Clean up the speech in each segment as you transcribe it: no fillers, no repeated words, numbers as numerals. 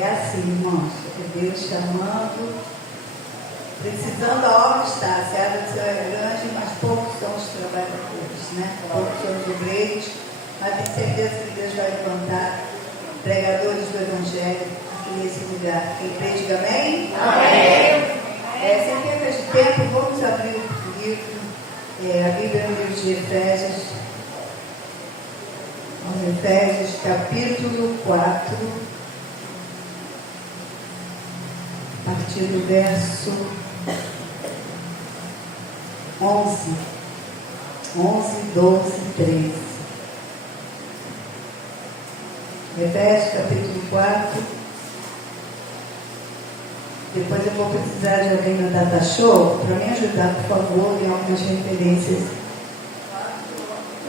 É assim, irmãos, é Deus chamando, precisando, a obra está, a seara do céu é grande, mas poucos são os trabalhadores, né? Poucos são os obreiros, mas tenho certeza que Deus vai levantar pregadores do Evangelho aqui nesse lugar. Quem crê, diga amém? Amém! Sem perda de tempo, vamos abrir o livro, a Bíblia é o livro de Efésios, Efésios capítulo 4, a partir do verso 11, 12, 13. Efésios capítulo 4. Depois eu vou precisar de alguém no Data Show para me ajudar, por favor, em algumas referências.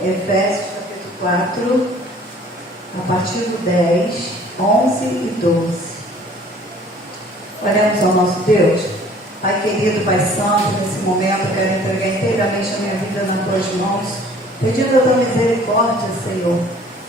Efésios capítulo 4, a partir do 10, 11 e 12. Oremos ao nosso Deus. Pai querido, Pai santo, nesse momento eu quero entregar inteiramente a minha vida nas tuas mãos, pedindo a tua misericórdia, Senhor,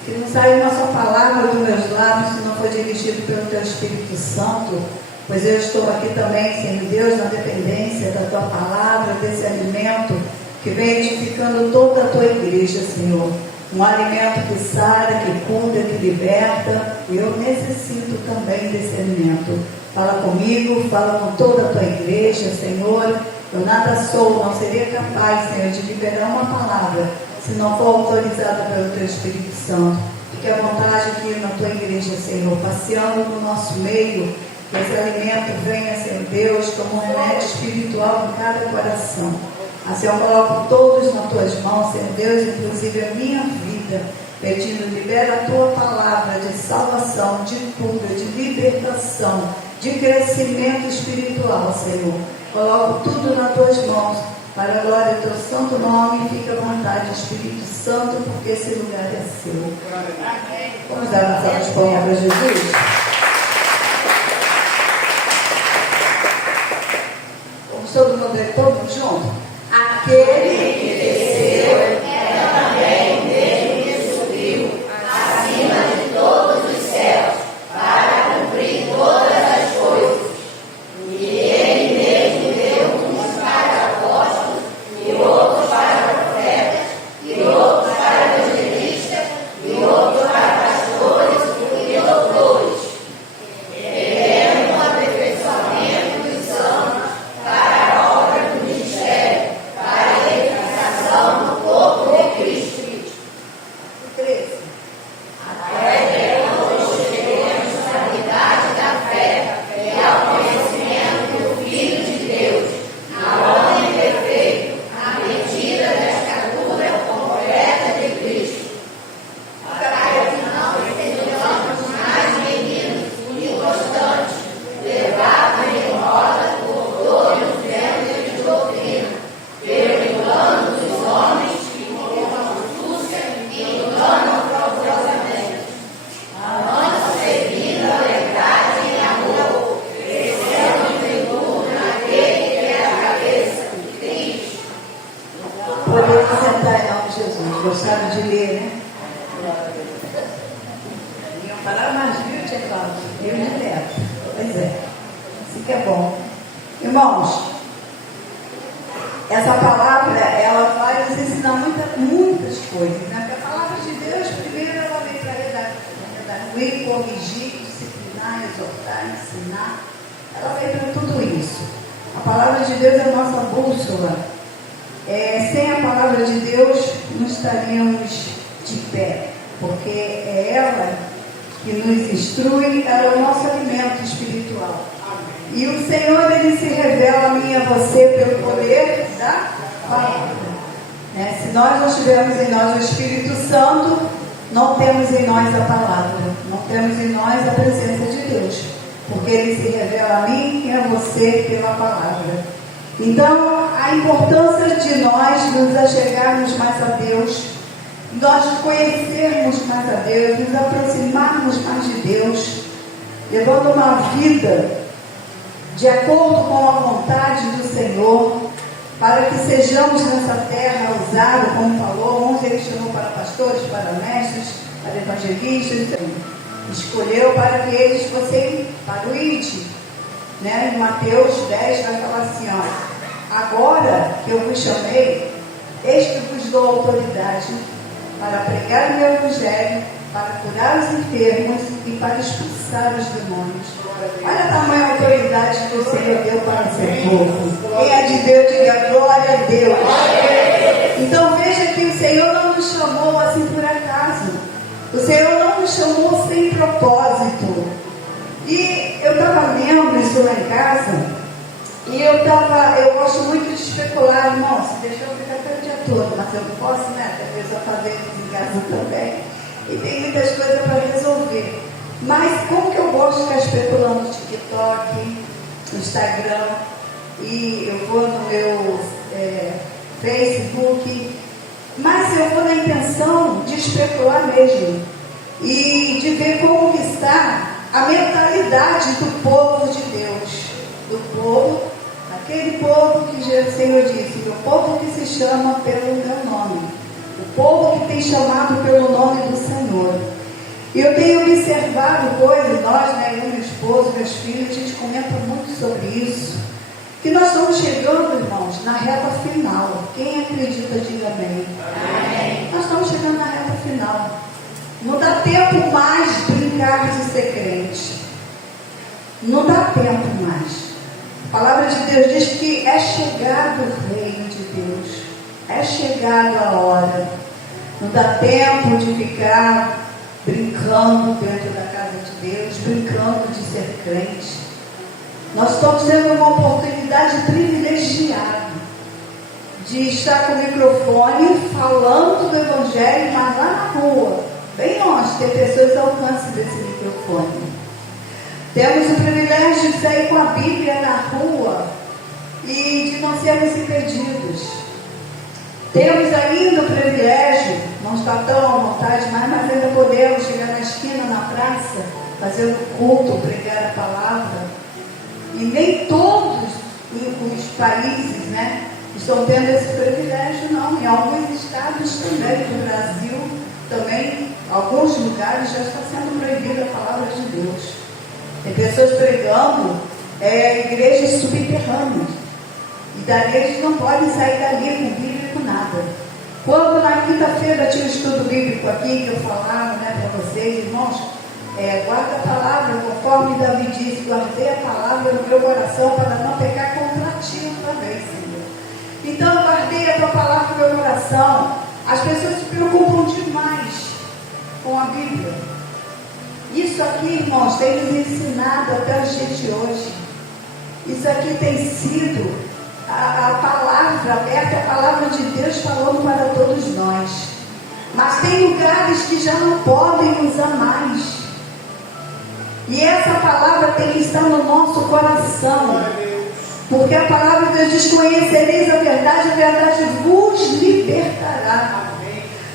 que não saia uma só palavra dos meus lábios se não for dirigido pelo teu Espírito Santo, pois eu estou aqui também, Senhor Deus, na dependência da tua palavra, desse alimento que vem edificando toda a tua igreja, Senhor. Um alimento que sara, que cura, que liberta. Eu necessito também desse alimento. Fala comigo, fala com toda a tua igreja, Senhor. Eu nada sou, não seria capaz, Senhor, de liberar uma palavra se não for autorizada pelo teu Espírito Santo. Fique à vontade aqui na tua igreja, Senhor, passeando no nosso meio. Que esse alimento venha, Senhor Deus, como um remédio espiritual em cada coração. Assim eu coloco todos nas tuas mãos, Senhor Deus, inclusive a minha vida, pedindo, libera a tua palavra de salvação, de cura, de libertação, de crescimento espiritual, Senhor. Coloco tudo nas tuas mãos, para a glória do teu santo nome. Fica à vontade, Espírito Santo, porque esse lugar é seu. Vamos dar uma salva de palmas para Jesus? Vamos todo mundo, todos juntos? Aquele que desceu é também mesmo que subiu acima de todos os céus para cumprir todas as coisas. E ele mesmo deu uns para apóstolos, e outros para profetas, e outros para evangelistas, e outros para pastores e doutores, querendo o aperfeiçoamento dos santos para a obra do ministério, para a edificação do corpo de Cristo. 13. Até todos cheguemos à unidade da fé e ao conhecimento do Filho de Deus, ao homem perfeito, à medida da estatura completa de Cristo. Para que não sejamos mais meninos inconstantes, levados em roda por todos os ventos de doutrina, pelo engano dos homens que com astúcia enganam propositadamente. Não seguindo a verdade em amor, crescendo em tudo naquele que é a cabeça, Cristo. Podemos sentar em nome de Jesus. Gostaram de ler, né? Iam parar mais, viu, Tia Cláudia? Eu direto. Pois é. Isso que é bom. Irmãos, essa palavra, ela vai nos ensinar muitas coisas, né? Porque a palavra de Deus, primeiro, ela vem para redarguir, corrigir, disciplinar, exortar, ensinar. Ela vem para tudo isso. A palavra de Deus é a nossa bússola. Sem a palavra de Deus, não estaríamos de pé, porque é ela que nos instrui, ela é o nosso alimento espiritual. E o Senhor, ele se revela a mim e a você pelo poder da palavra. Se nós não tivermos em nós o Espírito Santo, não temos em nós a palavra, não temos em nós a presença de Deus, porque ele se revela a mim e a você pela palavra. Então, a importância de nós nos achegarmos mais a Deus, nós conhecermos mais a Deus, nos aproximarmos mais de Deus, levando uma vida de acordo com a vontade do Senhor, para que sejamos nessa terra usados, como falou, uns ele chamou para pastores, para mestres, para evangelistas. escolheu para que eles fossem para o ID. Né? Em Mateus 10 vai falar assim, ó, agora que eu vos chamei, eis que vos dou autoridade para pregar o meu evangelho, para curar os enfermos e para expulsar os demônios. Olha a tamanha autoridade que o Senhor deu para o seu povo. Quem é de Deus, diga glória a Deus. Então veja que o Senhor não nos chamou assim por acaso. O Senhor não nos chamou sem propósito. E eu estava lendo isso lá em casa, e eu gosto muito de especular, irmão, se deixa eu ficar até o dia todo, mas eu não posso, né? Às vezes eu fazer isso em casa também. E tem muitas coisas para resolver. Mas como que eu gosto de ficar especulando no TikTok, no Instagram, e eu vou no meu Facebook, mas eu vou na intenção de especular mesmo. E de ver como que está a mentalidade do povo de Deus. Do povo, aquele povo que o Senhor disse, o povo que se chama pelo meu nome. O povo que tem chamado pelo nome do Senhor. E eu tenho observado coisas, nós, né, eu, meu esposo, meus filhos, a gente comenta muito sobre isso. Que nós estamos chegando, irmãos, na reta final. Quem acredita, diga amém. Amém. Nós estamos chegando na reta final. Não dá tempo mais de brincar de ser crente. Não dá tempo mais. A palavra de Deus diz que é chegado o reino de Deus. É chegada a hora. Não dá tempo de ficar brincando dentro da casa de Deus, brincando de ser crente. Nós estamos tendo uma oportunidade privilegiada de estar com o microfone falando do Evangelho, mas lá na rua, bem longe, ter pessoas ao alcance desse microfone. Temos o privilégio de sair com a Bíblia na rua e de não sermos impedidos. Temos ainda o privilégio, não está tão à vontade, mas ainda podemos chegar na esquina, na praça, fazer o culto, pregar a palavra. E nem todos os países, né, estão tendo esse privilégio, não. Em alguns estados também do Brasil, também, alguns lugares já está sendo proibida a palavra de Deus. Tem pessoas pregando igrejas subterrâneas. E dali eles não podem sair dali com Bíblia e com nada. Quando na quinta-feira tinha um estudo bíblico aqui, que eu falava, né, para vocês, irmãos, guarda a palavra, conforme Davi disse, guardei a palavra no meu coração para não pecar contra ti outra vez, Senhor. Então eu guardei a tua palavra no meu coração. As pessoas se preocupam demais com a Bíblia. Isso aqui, irmãos, tem nos ensinado até os dias de hoje. Isso aqui tem sido a palavra aberta, a palavra de Deus falando para todos nós. Mas tem lugares que já não podem usar mais. E essa palavra tem que estar no nosso coração. Porque a palavra de Deus diz: conhecereis a verdade vos libertará.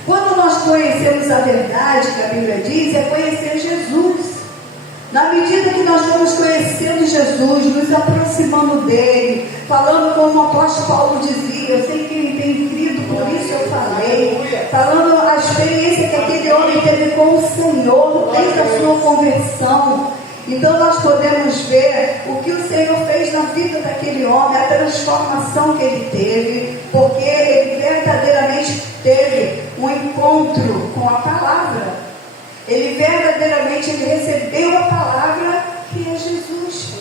Quando nós conhecemos a verdade, que a Bíblia diz, é conhecer Jesus. Na medida que nós vamos conhecendo Jesus, nos aproximando dele, falando como o apóstolo Paulo dizia, eu sei que ele tem crido, por isso eu falei, falando a experiência que aquele homem teve com o Senhor, desde a sua conversão. Então nós podemos ver o que o Senhor fez na vida daquele homem, a transformação que ele teve, porque ele verdadeiramente teve um encontro com a palavra. Ele verdadeiramente recebeu a palavra que é Jesus.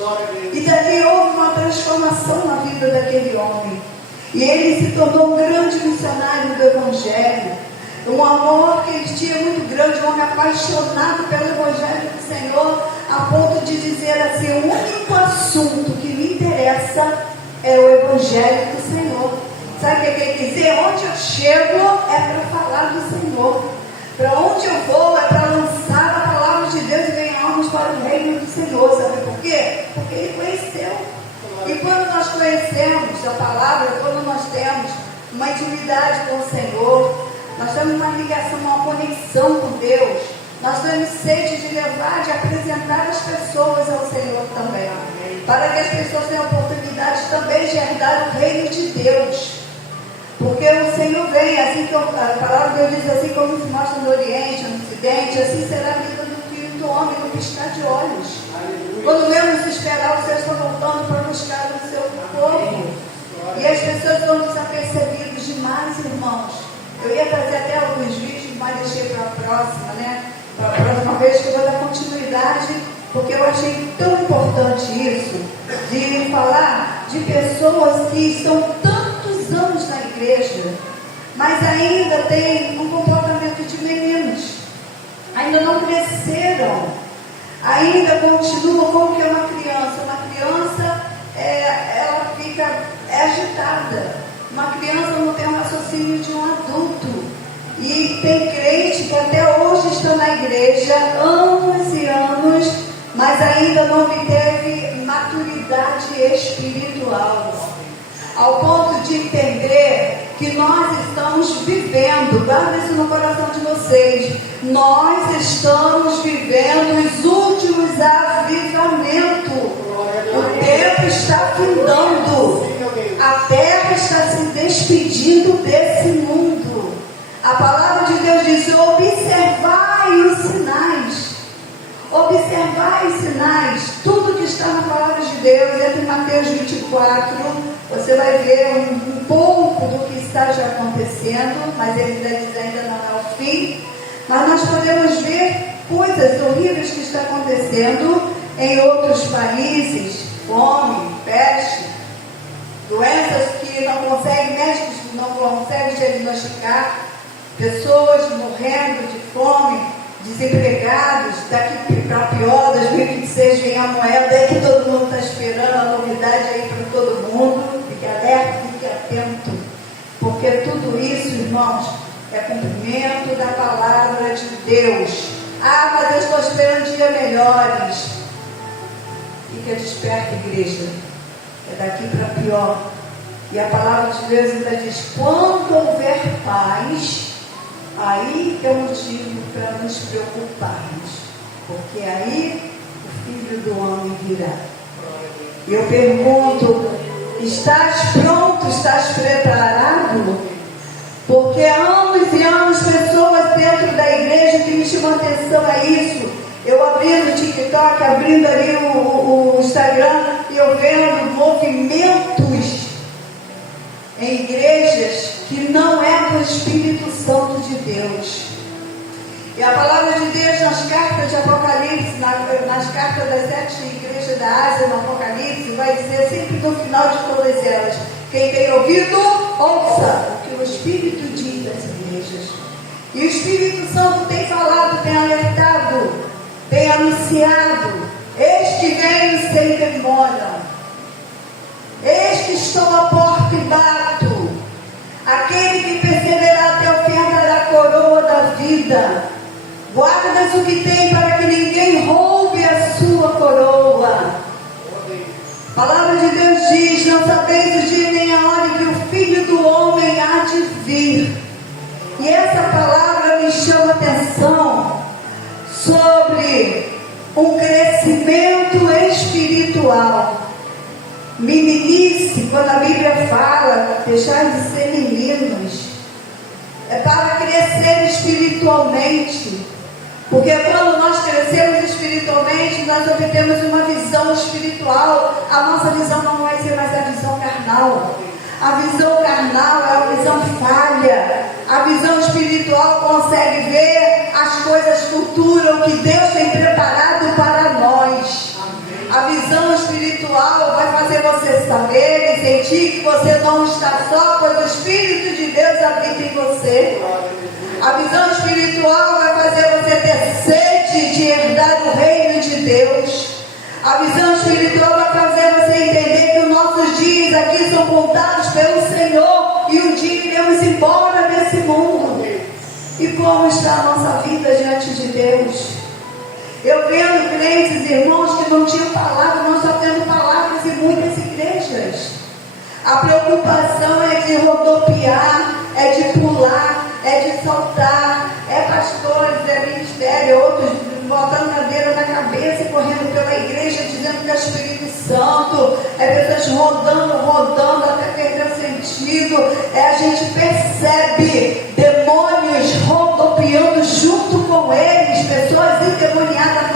E dali houve uma transformação na vida daquele homem. E ele se tornou um grande missionário do Evangelho. Um amor que ele tinha muito grande, um homem apaixonado pelo Evangelho do Senhor, a ponto de dizer assim: o único assunto que me interessa é o Evangelho do Senhor. Sabe o que ele quer dizer? Onde eu chego é para falar do Senhor. Para onde eu vou é para lançar a palavra de Deus e ganhar almas para o reino do Senhor. Sabe por quê? Porque ele conheceu. E quando nós conhecemos a palavra, quando nós temos uma intimidade com o Senhor, nós temos uma ligação, uma conexão com Deus, nós temos sede de levar, de apresentar as pessoas ao Senhor também. Para que as pessoas tenham oportunidade também de herdar o reino de Deus. Porque o Senhor vem, assim como a palavra de Deus diz, assim como se mostra no Oriente, no Ocidente, assim será a vida do filho do homem no piscar de olhos. Quando menos esperar, o Senhor está voltando para buscar o seu povo. E as pessoas estão desapercebidas demais, irmãos. Eu ia fazer até alguns vídeos, mas deixei para a próxima, né? Para a próxima vez que eu vou dar continuidade, porque eu achei tão importante isso, de falar de pessoas que estão tantos anos na igreja, mas ainda têm um comportamento de meninos, ainda não cresceram, ainda continuam como que é uma criança. Uma criança, ela fica agitada. Uma criança não tem um raciocínio de um adulto. E tem crente que até hoje está na igreja, anos e anos, mas ainda não obteve maturidade espiritual, ao ponto de entender que nós estamos vivendo, guarda isso no coração de vocês, nós estamos vivendo os últimos avivamentos. O tempo está findando, a terra está se despedindo desse mundo. A palavra de Deus diz: observai os sinais. Observai os sinais. Tudo que está na palavra de Deus, entre Mateus 24, você vai ver um pouco do que está já acontecendo, mas ele diz ainda não é o fim. Mas nós podemos ver coisas horríveis que estão acontecendo em outros países: fome, peste, doenças que não conseguem, médicos não conseguem diagnosticar, pessoas morrendo de fome, desempregados. Daqui para pior, 2026 vem a moeda aí que todo mundo está esperando, a novidade aí para todo mundo. Fique alerta, fique atento, porque tudo isso, irmãos, é cumprimento da palavra de Deus. Ah, mas eu estou esperando dias melhores. Fique desperta, igreja, é daqui para pior. E a palavra de Deus ainda diz: quando houver paz, aí é um motivo para nos preocuparmos, porque aí o Filho do Homem virá. E eu pergunto: estás pronto? Estás preparado? Porque há anos e anos pessoas dentro da igreja que me chamam atenção a isso. Eu abrindo o TikTok, abrindo ali o Instagram, e eu vendo movimentos em igrejas que não é do Espírito Santo de Deus. E a palavra de Deus nas cartas de Apocalipse, nas cartas das 7 igrejas da Ásia, no Apocalipse, vai dizer sempre no final de todas elas: quem tem ouvido, ouça o que o Espírito diz das igrejas. E o Espírito Santo tem falado, tem alertado, tem anunciado: eis que venho sem demora, eis que estou à porta e bato. Aquele que perseverar até o fim dará a coroa da vida. Guardas o que tem para que ninguém roube a sua coroa. A palavra de Deus diz: não sabeis o dia nem a hora que o Filho do Homem há de vir. E essa palavra me chama a atenção sobre um crescimento espiritual. Meninice, quando a Bíblia fala deixar de ser meninos, é para crescer espiritualmente. Porque quando nós crescemos espiritualmente, nós obtemos uma visão espiritual. A nossa visão não vai ser mais a visão carnal. A visão carnal é a visão falha. A visão espiritual consegue ver as coisas futuras, o que Deus tem preparado para nós. A visão espiritual vai fazer você saber e sentir que você não está só, pois o Espírito de Deus habita em você. A visão espiritual vai fazer você ter sede de herdar o reino de Deus. A visão espiritual vai fazer você entender que os nossos dias aqui são contados pelo Senhor e um dia iremos embora desse mundo. E como está a nossa vida diante de Deus? Eu vendo crentes, irmãos, que não tinham palavra, não só tendo palavras em muitas igrejas. A preocupação é de rodopiar, é de pular, é de saltar, é pastores, é ministério, outros botando cadeira na cabeça e correndo pela igreja dizendo que é Espírito Santo, é pessoas rodando até perder o sentido. A gente percebe demônios rodopiando junto com eles, pessoas endemoniadas,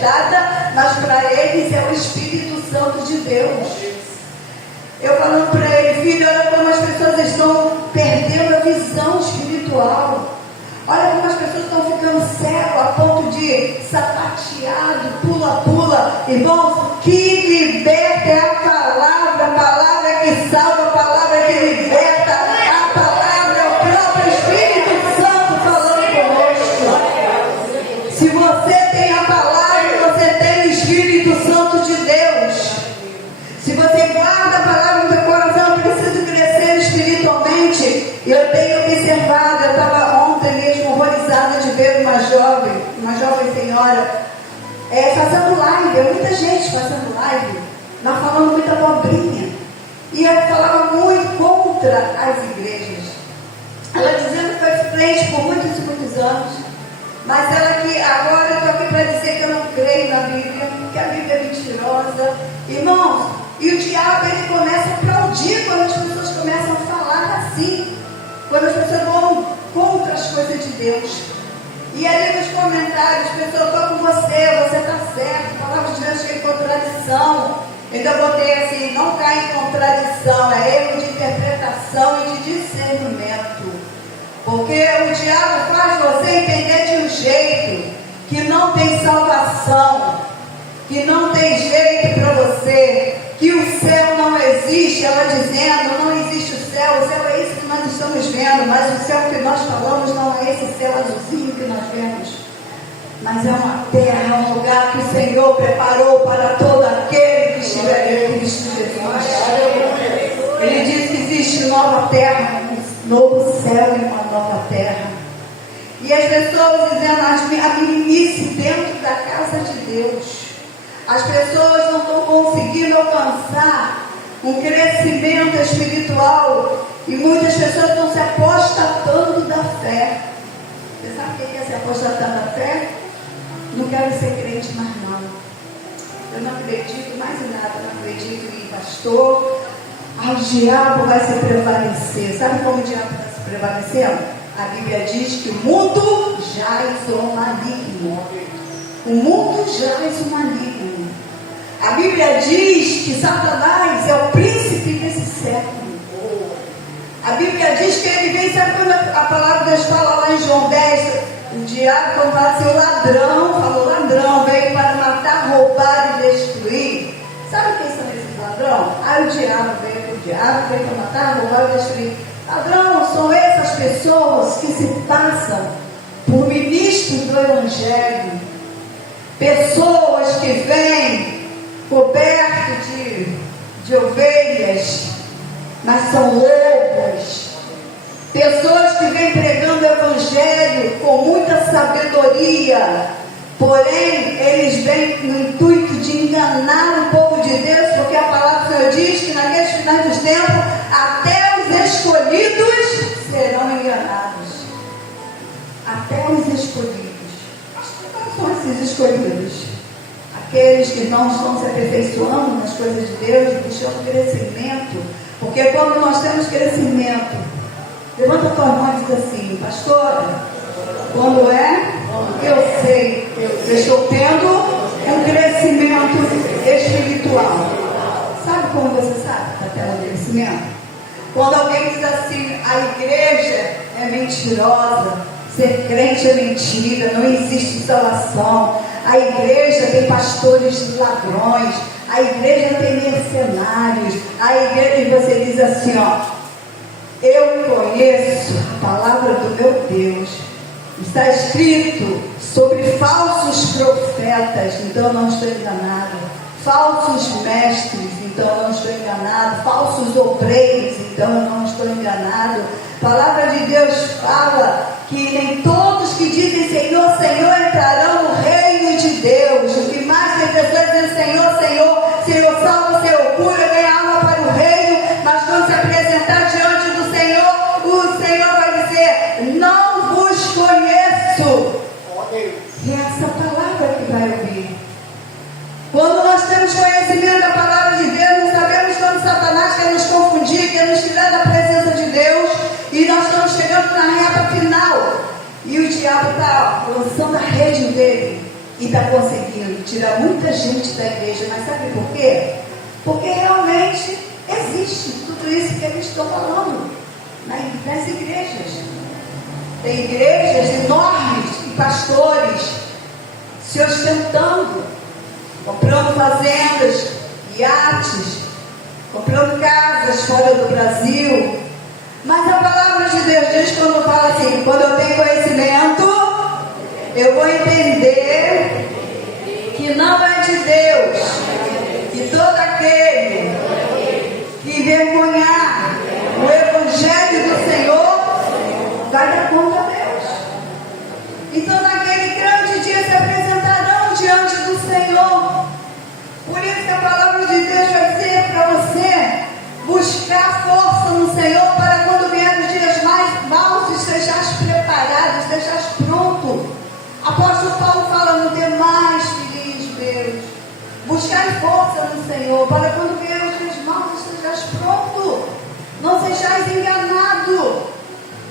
manifestada, mas para eles é o Espírito Santo de Deus. Eu falando para ele, filho, olha como as pessoas estão perdendo a visão espiritual. Olha como as pessoas estão ficando cegas a ponto de sapateado, pula-pula. Irmãos, que liberta é a palavra que salva, a palavra que liberta, a palavra é o próprio Espírito Santo falando conosco. Se você tem a palavra, você tem o Espírito Santo de Deus. Se você guarda a palavra no seu coração, eu preciso crescer espiritualmente. Eu tenho observado, eu estava ontem mesmo horrorizada de ver uma jovem senhora fazendo live, muita gente fazendo live, mas falando muita abobrinha. E eu falava muito contra as igrejas. Ela dizendo que foi frente por muitos e muitos anos, mas ela que agora eu estou aqui para dizer que eu não creio na Bíblia, que a Bíblia é mentirosa. Irmãos, e o diabo ele começa a aplaudir quando as pessoas começam a falar assim, quando as pessoas vão contra as coisas de Deus. E ali nos comentários, as pessoas, estou com você está certo, a palavra de Deus tem contradição. Então eu botei assim, não cai em contradição, é erro de interpretação e de discernimento. Porque o diabo faz você entender de um jeito que não tem salvação, que não tem jeito para você, que o céu não existe. Ela dizendo, não existe o céu é isso que nós estamos vendo, mas o céu que nós falamos não é esse céu azulzinho que nós vemos, mas é uma terra, é um lugar que o Senhor preparou para todo aquele que estiver em Cristo Jesus. Ele diz que existe nova terra, um novo céu e uma nova terra. E as pessoas dizendo a meninice dentro da casa de Deus. As pessoas não estão conseguindo alcançar um crescimento espiritual e muitas pessoas estão se apostatando da fé. Você sabe o que é se apostatar da fé? Não quero ser crente mais não. Eu não acredito mais em nada, não acredito em pastor. O diabo vai se prevalecer. Sabe como o diabo está se prevalecendo? A Bíblia diz que o mundo jaz o maligno. O mundo jaz o maligno. A Bíblia diz que Satanás é o príncipe desse século. A Bíblia diz que ele vem, sabe quando a palavra de Deus fala lá em João 10, o diabo, quando fala assim, o ladrão veio para matar, roubar e destruir. Sabe quem são esses ladrões? O diabo veio para matar, roubar e destruir. Ladrão são essas pessoas que se passam por ministros do Evangelho, pessoas que vêm cobertos de ovelhas, mas são lobos. Pessoas que vêm pregando o Evangelho com muita sabedoria, porém eles vêm no intuito de enganar o povo de Deus, porque a palavra do Senhor diz que naqueles finais dos tempos até os escolhidos serão enganados. Até os escolhidos. Quais são esses escolhidos? Aqueles que não estão se aperfeiçoando nas coisas de Deus, buscando crescimento. Porque quando nós temos crescimento, levanta a tua mão e diz assim, pastora, quando eu sei, eu estou tendo um crescimento espiritual. Sabe como você sabe que está tendo um crescimento? Quando alguém diz assim, a igreja é mentirosa, ser crente é mentira, não existe salvação, a igreja tem pastores ladrões, a igreja tem mercenários, a igreja, e você diz assim, eu conheço a palavra do meu Deus, está escrito sobre falsos profetas, então eu não estou enganado, falsos mestres, então eu não estou enganado, falsos obreiros, então eu não estou enganado. A palavra de Deus fala que nem todos que dizem Senhor, Senhor entrarão no reino de Deus. O que mais que as pessoas dizem Senhor, Senhor, Senhor salva, Senhor cura, ganha alma para o reino, mas quando se apresentar diante do Senhor, o Senhor vai dizer, não vos conheço. E é essa palavra que vai ouvir. Quando nós temos conhecimento da palavra de Deus, não sabemos quando Satanás quer nos confundir, quer nos tirar da presença de Deus, e nós estamos chegando na reta final, e o diabo está lançando a rede dele, e está conseguindo tirar muita gente da igreja. Mas sabe por quê? Porque realmente existe tudo isso que eles estão falando nas igrejas. Tem igrejas enormes e pastores se ostentando, comprando fazendas, iates, comprando casas fora do Brasil. Mas a palavra de Deus diz, quando fala assim, quando eu tenho conhecimento, eu vou entender que não é de Deus, que todo aquele que envergonhar o Evangelho do Senhor vai dar conta a Deus. Então naquele grande dia se apresentarão diante do Senhor. Por isso que a palavra de Deus vai dizer para você buscar força no Senhor, para quando vier os dias mais maus, estejas preparado, estejas pronto. Apóstolo Paulo fala no demais, filhinhos meus, buscar força no Senhor, para quando vier os dias maus, estejas pronto. Não sejais enganado,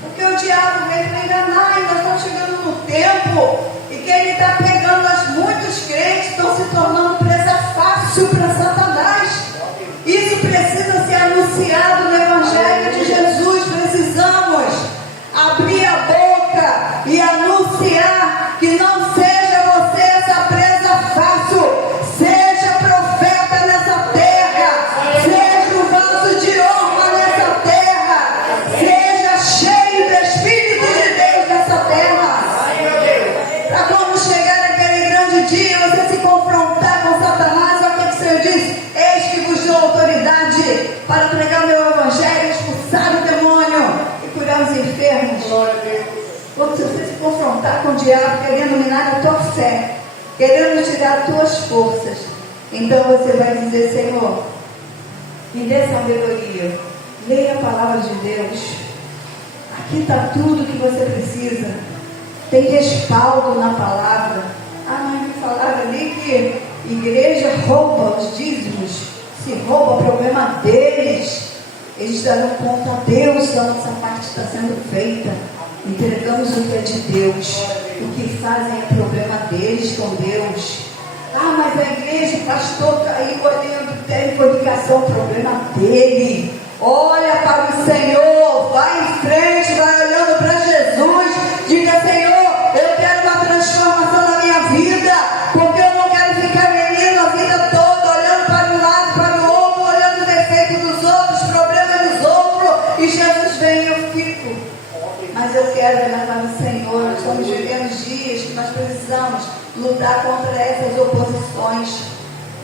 porque o diabo vem para enganar, e nós estamos chegando no tempo e que ele está pegando muitos crentes, estão se tornando presa fácil para Satanás. Isso precisa ser anunciado no Evangelho de Jesus. Precisamos abrir a boca e anunciar que não seja você essa presa fácil. Seja profeta nessa terra, seja um vaso de honra nessa terra, seja cheio do Espírito de Deus nessa terra, para quando chegar aquele grande dia, você se confrontar com Satanás. Olha o que o Senhor diz: eis que vos dou autoridade para pregar o meu Evangelho, expulsar o demônio e curar os enfermos. Quando você se confrontar com o diabo, querendo minar a tua fé, querendo tirar as tuas forças, então você vai dizer: Senhor, me dê sabedoria, leia a palavra de Deus, aqui está tudo que você precisa, tem respaldo na palavra. Mas me falaram ali que igreja rouba os dízimos. Se rouba, o problema deles. Eles darão conta a Deus, a nossa parte está sendo feita. Entregamos o que é de Deus. O que fazem é problema deles com Deus. Mas a igreja, o pastor caiu olhando, tem fornicação, problema dele. Olha para o Senhor, vai em frente, vai olhando para Jesus. Diga: Senhor, eu quero uma transformação na minha vida, porque eu não quero ficar menino a vida toda, olhando para um lado, para o outro, olhando o defeito dos outros, problema dos outros, e Jesus vem e eu fico. Mas eu quero olhar para o Senhor. Nós estamos vivendo dias que nós precisamos lutar contra essas oposições.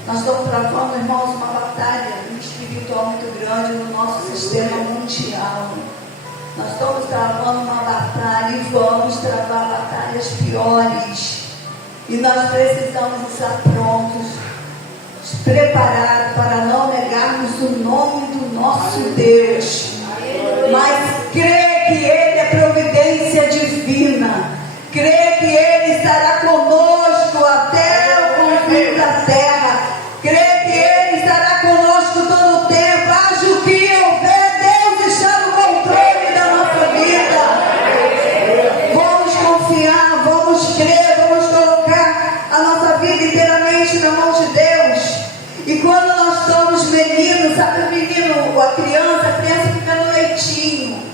Nós estamos travando, irmãos, uma batalha espiritual muito grande no nosso sistema mundial. Nós estamos travando uma batalha e vamos travar batalhas piores. E nós precisamos estar prontos, preparados para não negarmos o nome do nosso Deus, mas crer que Ele é providência divina, crer que Ele estará conosco até o fim da terra, crer que Ele estará conosco todo o tempo. Haja o que houver, Deus está no controle da nossa vida. Vamos confiar, vamos crer, vamos colocar a nossa vida inteiramente na mão de Deus. E quando nós somos meninos, sabe o menino, a criança fica no leitinho.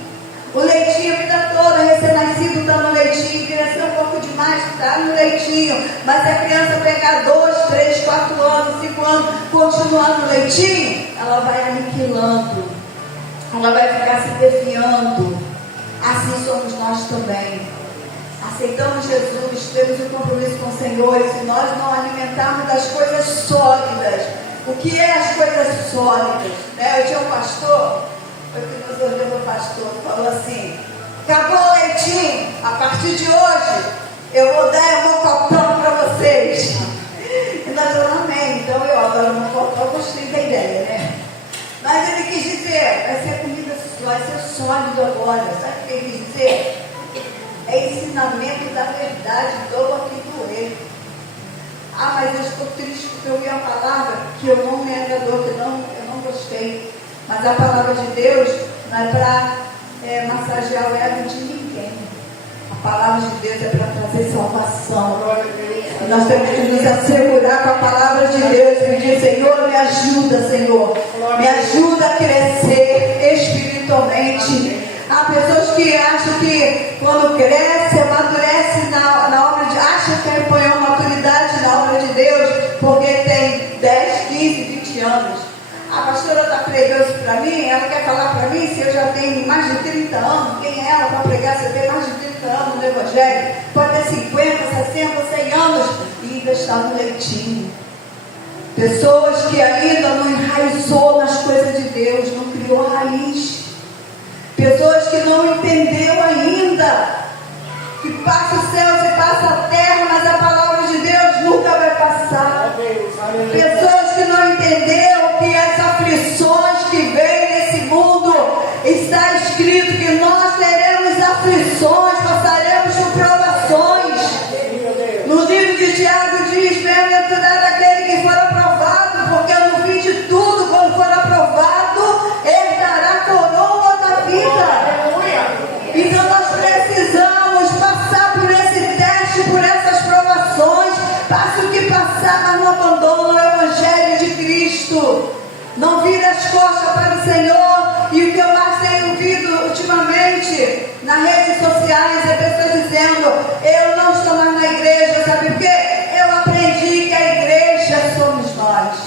O leitinho a vida toda, recém-nascido está no leitinho, cresceu um pouco demais, está no leitinho. Mas se a criança pegar 2, 3, 4 anos, 5 anos, continuar no leitinho, ela vai aniquilando, ela vai ficar se desviando. Assim somos nós também. Aceitamos Jesus, temos um compromisso com o Senhor, e se nós não alimentarmos das coisas sólidas. O que é as coisas sólidas? Eu tinha um pastor, foi que nos ordenou o pastor, falou assim: acabou o leitinho, a partir de hoje eu vou dar um mocotó para vocês. E nós falamos: amém. Então eu adoro mocotó, gostei da ideia, né? Mas ele quis dizer, vai ser comida, vai ser sólido agora. Sabe o que ele quis dizer? É ensinamento da verdade, doa que doer. Mas eu estou triste porque eu vi a palavra que eu não me agradou, que eu não gostei. Mas a palavra de Deus não é para massagear o ego de ninguém. A A palavra de Deus é para trazer salvação. Nós temos que nos assegurar com a palavra de Deus, pedir: Senhor, me ajuda, Senhor. Me ajuda a crescer espiritualmente. Há pessoas que acham que quando cresce, amadurece na obra de... Acham que apanhou maturidade na obra de Deus porque tem 10, 15, 20 anos. A pastora está pregando isso para mim, ela quer falar para mim se eu já tenho mais de 30 anos. Quem é ela para pregar? Você tem mais de 30 anos no Evangelho? Pode ter 50, 60, 100 anos e ainda está no leitinho. Pessoas que ainda não enraizou nas coisas de Deus, não criou raiz. Pessoas que não entendeu ainda que passa os céus e passa a terra, mas a palavra de Deus nunca vai passar. Pessoas que não entenderam que as aflições que vêm nesse mundo, está escrito que nós teremos aflições, passaremos por provações. No livro de Tiago diz: bem-aventurado aquele que for aprovado, porque no fim de tudo, quando for aprovado, herdará a coroa da vida. Então nós precisamos passar por esse teste, por essas provações. Passe o que passar, mas não abandona o Evangelho de Cristo. Não vira as costas para o Senhor. E o que eu mais tenho ouvido ultimamente nas redes sociais é pessoas dizendo: eu não estou mais na igreja, sabe por quê? Eu aprendi que a igreja somos nós.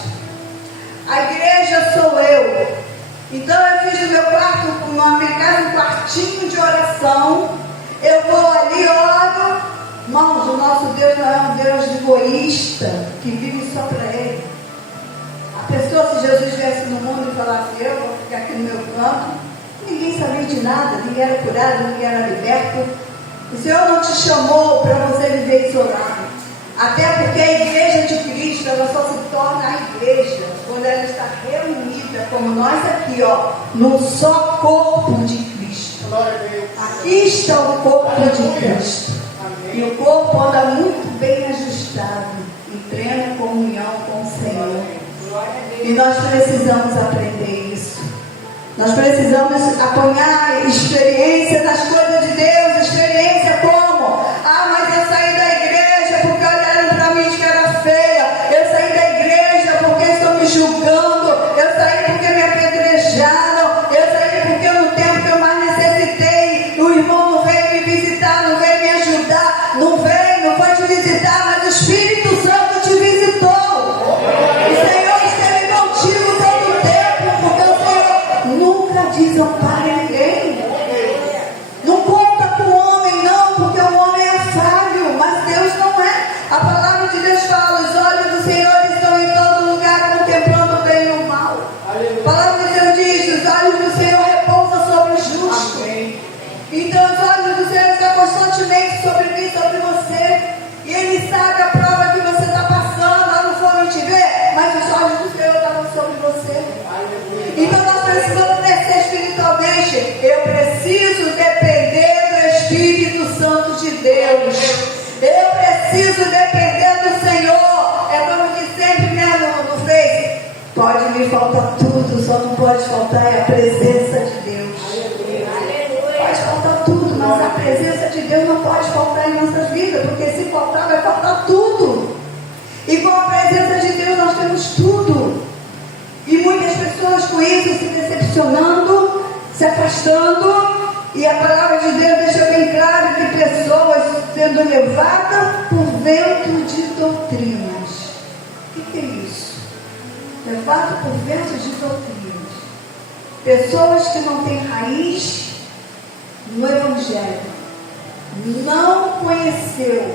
A igreja sou eu. Então eu fiz no meu quarto, na minha casa, um quartinho de oração. Eu vou ali, oro. Irmãos, o nosso Deus não é um Deus egoísta, que vive só para Ele. A pessoa, se Jesus viesse no mundo e falasse: eu vou ficar aqui no meu canto, ninguém sabia de nada, ninguém era curado, ninguém era liberto. O Senhor não te chamou para você viver isolado. Até porque a igreja de Cristo, ela só se torna a igreja quando ela está reunida, como nós aqui, num só corpo de Cristo. Aqui está o corpo de Cristo. E o corpo anda muito bem ajustado, em plena comunhão com o Senhor. E nós precisamos aprender isso. Nós precisamos apanhar experiência nas coisas de Deus. Experiência como? Mas eu saí da igreja porque olharam para mim que era feia. Eu saí da igreja porque estão me julgando. Eu saí porque me apedrejaram. Eu saí porque no tempo que eu mais necessitei, o irmão não veio me visitar, não veio me ajudar. Não veio, não foi te visitar, mas o Espírito Santo te visitou. O Senhor esteve contigo todo o tempo, porque o Senhor nunca desampara ninguém. Não conta com o homem, não, porque o homem é falho, mas Deus não é. A palavra de Deus fala: os olhos do Senhor estão em todo lugar, contemplando o bem e o mal. A palavra de Deus diz: os olhos do Senhor repousam sobre o justo. Então os olhos do Senhor estão constantemente sobre mim, sobre você. E Ele sabe a prova que você está passando. Lá não foram te ver, mas os olhos do Senhor estavam sobre você. Então nós precisamos crescer espiritualmente. Eu preciso depender do Espírito Santo de Deus. Eu preciso depender do Senhor. É como eu disse sempre mesmo no Face: pode me faltar tudo, só não pode faltar a presença de Deus. Pode faltar tudo, mas a presença de Deus não pode faltar em nossas vidas, porque se faltar, vai faltar tudo. E com a presença de Deus nós temos tudo. E muitas pessoas com isso se decepcionando, se afastando. E a palavra de Deus deixa bem claro que pessoas sendo levadas por vento de doutrinas. O que é isso? Levado por vento de doutrinas. Pessoas que não têm raiz no Evangelho, não conheceu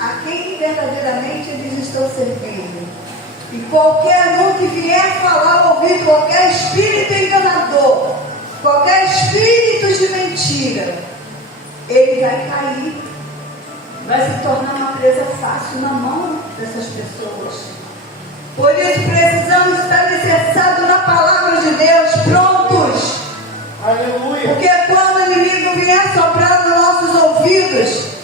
a quem verdadeiramente eles estão servindo. E qualquer um que vier falar, ouvir qualquer espírito enganador, qualquer espírito de mentira, ele vai cair, vai se tornar uma presa fácil na mão dessas pessoas. Por isso precisamos estar alicerçados na palavra de Deus, prontos. Aleluia. Porque quando o inimigo vier soprar nos nossos ouvidos,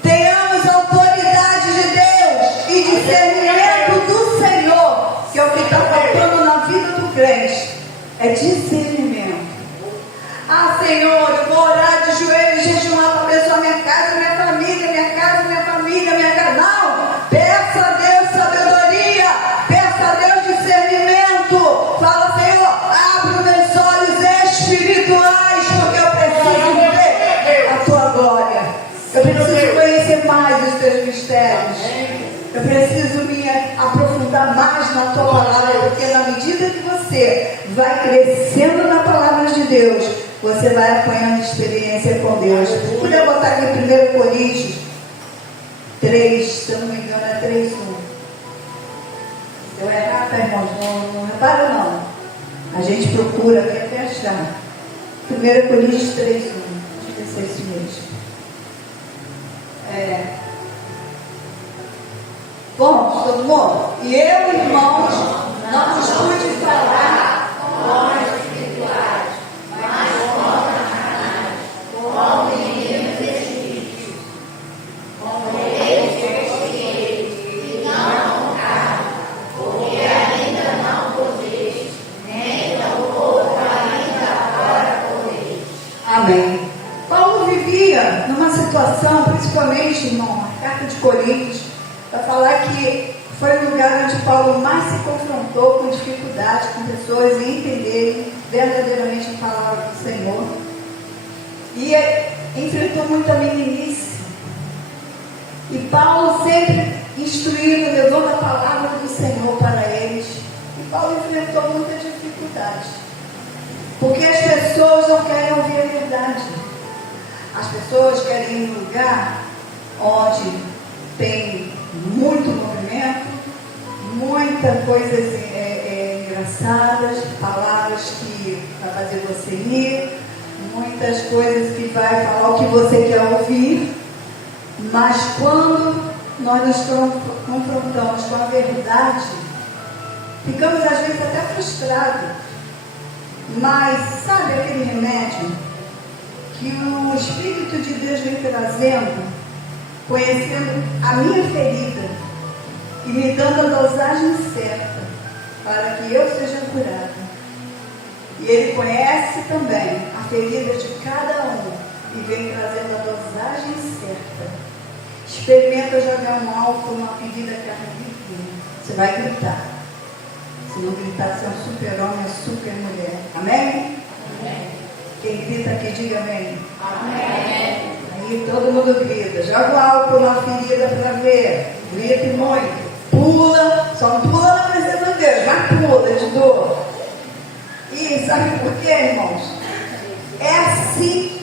tenhamos a autoridade de Deus e discernimento do Senhor, que é o que está faltando na vida do crente. É discernimento. Senhor, eu vou orar de joelhos, jejuar para abençoar minha mistérios. Eu preciso me aprofundar mais na tua palavra, porque na medida que você vai crescendo na palavra de Deus, você vai apanhando experiência com Deus. Podia botar aqui 1 Coríntios 3, se eu não me engano é 3:1. Se eu errar, tá, irmãos? Não repara não. A gente procura aqui até achar. 1 Coríntios 3:1. Deixa eu ver se é isso mesmo. Bom, todo mundo? E eu, irmãos, não vos pude falar com homens espirituais, mas com carnais, como meninos espíritos, como reis e não com carne, porque ainda não podeis, nem tampouco ainda agora podeis. Amém. Paulo vivia numa situação, principalmente, irmão, na carta de Coríntios, para falar que foi o lugar onde Paulo mais se confrontou com dificuldades, com pessoas e entenderem verdadeiramente a palavra do Senhor. E enfrentou muita meninice. E Paulo sempre instruindo, levando a palavra do Senhor para eles. E Paulo enfrentou muitas dificuldades. Porque as pessoas não querem ouvir a verdade. As pessoas querem ir num lugar onde tem muito movimento, muitas coisas engraçadas, palavras que vai fazer você rir, muitas coisas que vai falar o que você quer ouvir, mas quando nós nos confrontamos com a verdade, ficamos às vezes até frustrados. Mas sabe aquele remédio que o Espírito de Deus vem trazendo, conhecendo a minha ferida e me dando a dosagem certa para que eu seja curada? E Ele conhece também a ferida de cada um e vem trazendo a dosagem certa. Experimenta jogar um álcool numa ferida carnívora. Você vai gritar. Se não gritar, você é um super-homem, é super-mulher. Amém? Amém. Quem grita aqui, diga amém. Amém. Aí todo mundo grita. Joga o álcool na ferida para ver. Grita muito. Pula. Só não pula na presença de Deus. Já pula de dor. E sabe por quê, irmãos? É assim.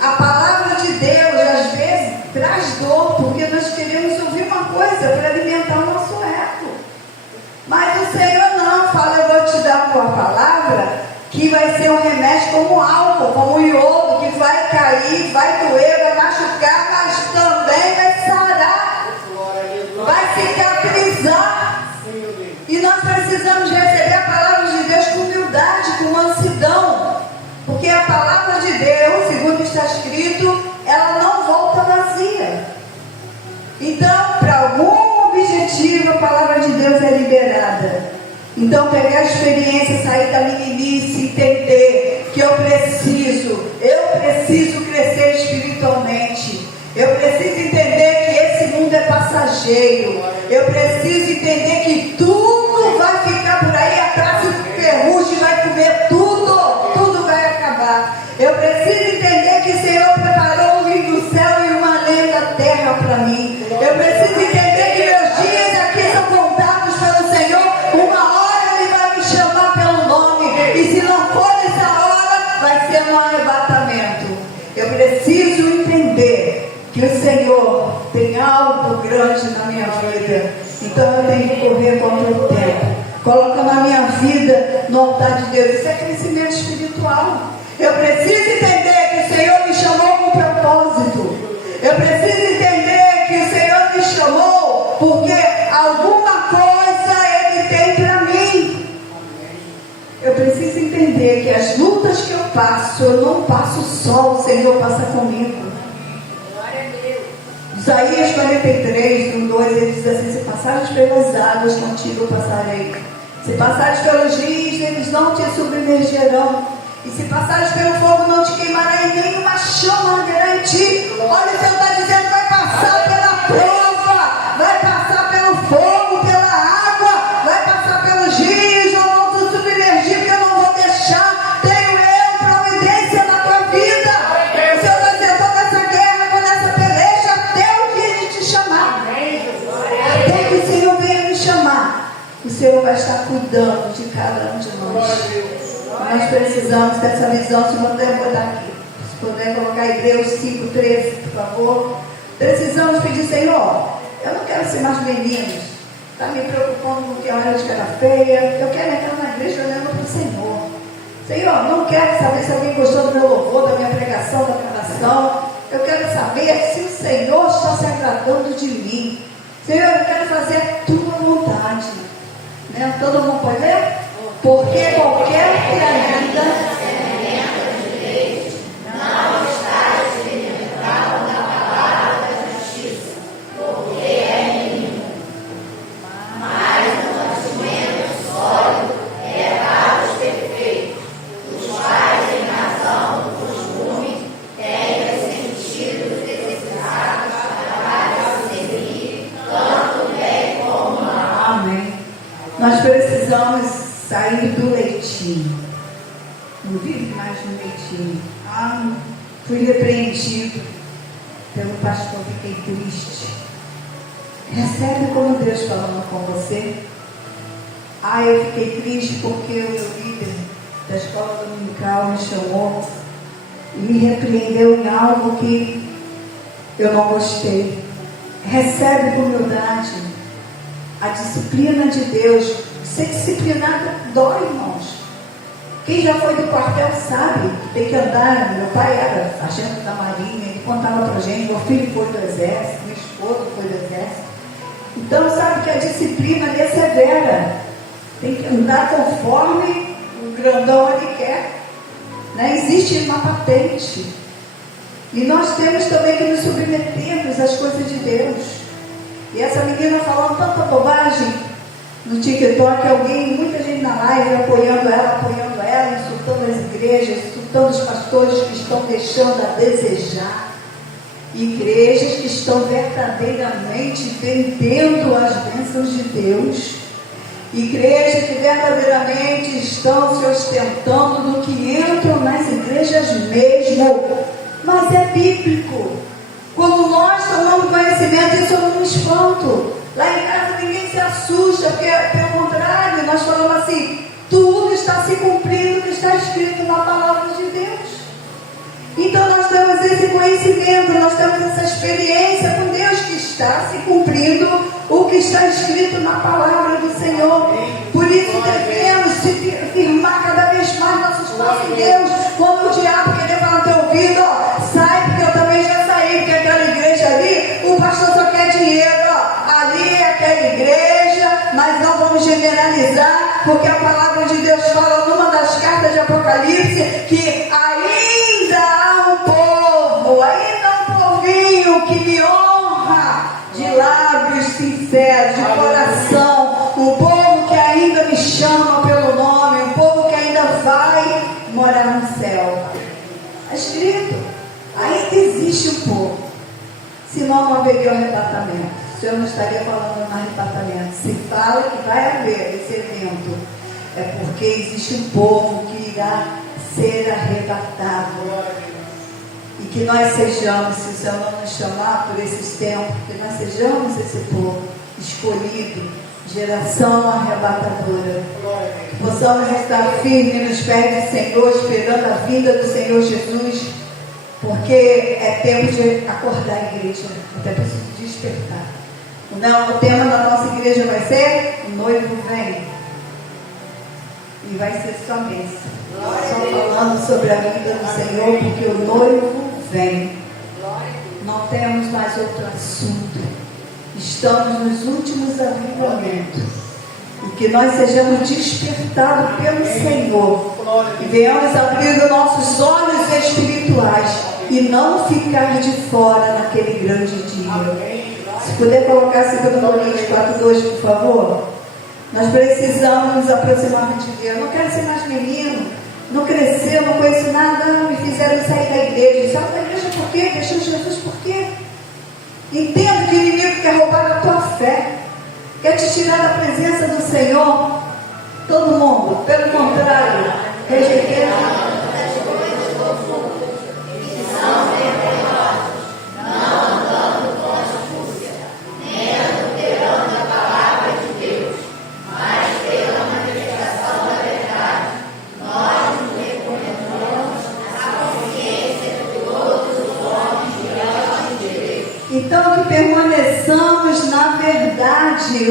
A palavra de Deus, às vezes, traz dor, porque nós queremos ouvir uma coisa para alimentar o nosso ego. Mas o Senhor não fala, eu vou te dar uma palavra que vai ser um remédio como álcool, como um iodo, que vai cair, vai doer, vai machucar, mas também vai sarar, vai cicatrizar. E nós precisamos receber a palavra de Deus com humildade, com mansidão, porque a palavra de Deus, segundo está escrito, ela não volta vazia. Então, para algum objetivo, a palavra de Deus é liberada. Então, pegar a experiência, sair da meninice, entender que eu preciso crescer espiritualmente. Eu preciso entender que esse mundo é passageiro. Eu preciso entender que tudo vai ficar por aí, a praça de ferrugem vai comer tudo vai acabar. Eu preciso entender que o Senhor preparou um vinho do céu e uma lenha da terra para mim. Eu preciso entender que meus dias aqui são contados pelo Senhor. Uma hora Ele vai me chamar pelo nome, e se não for nessa hora, vai ser um arrebatamento. Eu preciso entender que o Senhor tem algo grande na minha vida, então eu tenho que correr contra o tempo, colocando a minha vida no altar de Deus. Isso é crescimento espiritual. Eu preciso entender que o Senhor me chamou com propósito. Eu preciso entender que o Senhor me chamou porque alguma coisa Ele tem para mim. Eu preciso entender que as lutas que eu passo, eu não passo só, o Senhor passa comigo. Glória a Deus. Isaías 43, 1-2, ele diz assim: se passares pelas águas, contigo eu passarei. Se passares pelos rios, eles não te submergerão. E se passares pelo fogo, não te queimará, e nenhuma chama arderá em ti. Olha, o Senhor está dizendo: vai passar pela prova, vai passar pelo fogo, pela água, vai passar pelos rios, eu não vou te submergir, porque eu não vou deixar. Tenho eu providência na tua vida. O Senhor está dizendo: toda essa guerra, toda essa peleja, até o dia de te chamar. o Senhor vai estar cuidando de cada um de nós. Nós precisamos dessa visão. Se puder botar aqui, se puder colocar Hebreus 5:13, por favor. Precisamos pedir: Senhor, eu não quero ser mais meninos. Está me preocupando com que a hora de cara feia. Eu quero entrar na igreja olhando para o Senhor. Senhor, não quero saber se alguém gostou do meu louvor, da minha pregação, da pregação. Eu quero saber se o Senhor está se agradando de mim. Senhor, eu quero fazer a tua vontade. Né? Todo mundo pode ler? Porque qualquer que ainda não está experimentado na palavra da justiça, porque é mínimo. Mas o conhecimento sólido é para os perfeitos, os quais, em razão do costume, têm os sentidos exercitados para servir tanto bem como mal. Amém. Nós precisamos sair do leitinho. Não vive mais no leitinho. Fui repreendido pelo pastor, fiquei triste. Recebe como Deus falando com você. Eu fiquei triste porque o meu líder da escola dominical me chamou e me repreendeu em algo que eu não gostei. Recebe com humildade. A disciplina de Deus. Ser disciplinado dói, irmãos. Quem já foi do quartel sabe que tem que andar. Meu pai era sargento da Marinha, ele contava pra gente. Meu filho foi do exército, meu esposo foi do exército. Então sabe que a disciplina é severa. Tem que andar conforme o grandão ali quer. Existe uma patente. E nós temos também que nos submetermos às coisas de Deus. E essa menina falando tanta bobagem no TikTok, muita gente na live apoiando ela, insultando as igrejas, insultando os pastores que estão deixando a desejar, igrejas que estão verdadeiramente vendendo as bênçãos de Deus, igrejas que verdadeiramente estão se ostentando do que entram nas igrejas mesmo. Mas é bíblico. Quando nós tomamos conhecimento, isso eu não me espanto. Lá em casa ninguém se assusta, porque pelo contrário, nós falamos assim: tudo está se cumprindo o que está escrito na palavra de Deus. Então nós temos esse conhecimento, nós temos essa experiência com Deus, que está se cumprindo o que está escrito na palavra do Senhor. Por isso devemos se firmar cada vez mais nossos passos em Deus. Quando o diabo querer falar no teu ouvido, sai, porque eu também já saí, porque aquela igreja ali, o pastor só quer dinheiro. Ali é aquela igreja, mas não vamos generalizar, porque a palavra de Deus fala numa das cartas de Apocalipse que ainda há um povo, ainda um povinho que me honra de lábios sinceros, de coração, um povo que ainda me chama pelo nome, um povo que ainda vai morar no céu. Está escrito, ainda existe um povo, senão não haveria o arrebatamento. O Senhor não estaria falando no arrebatamento. Se fala que vai haver esse evento, é porque existe um povo que irá ser arrebatado. E que nós sejamos, se o Senhor não nos chamar por esses tempos, que nós sejamos esse povo escolhido, geração arrebatadora. Que possamos estar firmes nos pés do Senhor, esperando a vinda do Senhor Jesus, porque é tempo de acordar a igreja, até preciso despertar. O tema da nossa igreja vai ser: o noivo vem. E vai ser só bênção. Só falando sobre a vida do Senhor, porque o noivo vem. Não temos mais outro assunto. Estamos nos últimos avivamentos. E que nós sejamos despertados pelo Senhor. E venhamos abrir os nossos olhos espirituais e não ficar de fora naquele grande dia. Se puder colocar 2 Coríntios 4:2, por favor. Nós precisamos nos aproximar de Deus. Eu não quero ser mais menino. Não cresceu, não conheço nada. Me fizeram sair da igreja. Saiu da igreja por quê? Deixou Jesus por quê? Entendo que o inimigo quer roubar a tua fé. Quer te tirar da presença do Senhor. Todo mundo, pelo contrário, rejeitando. Mas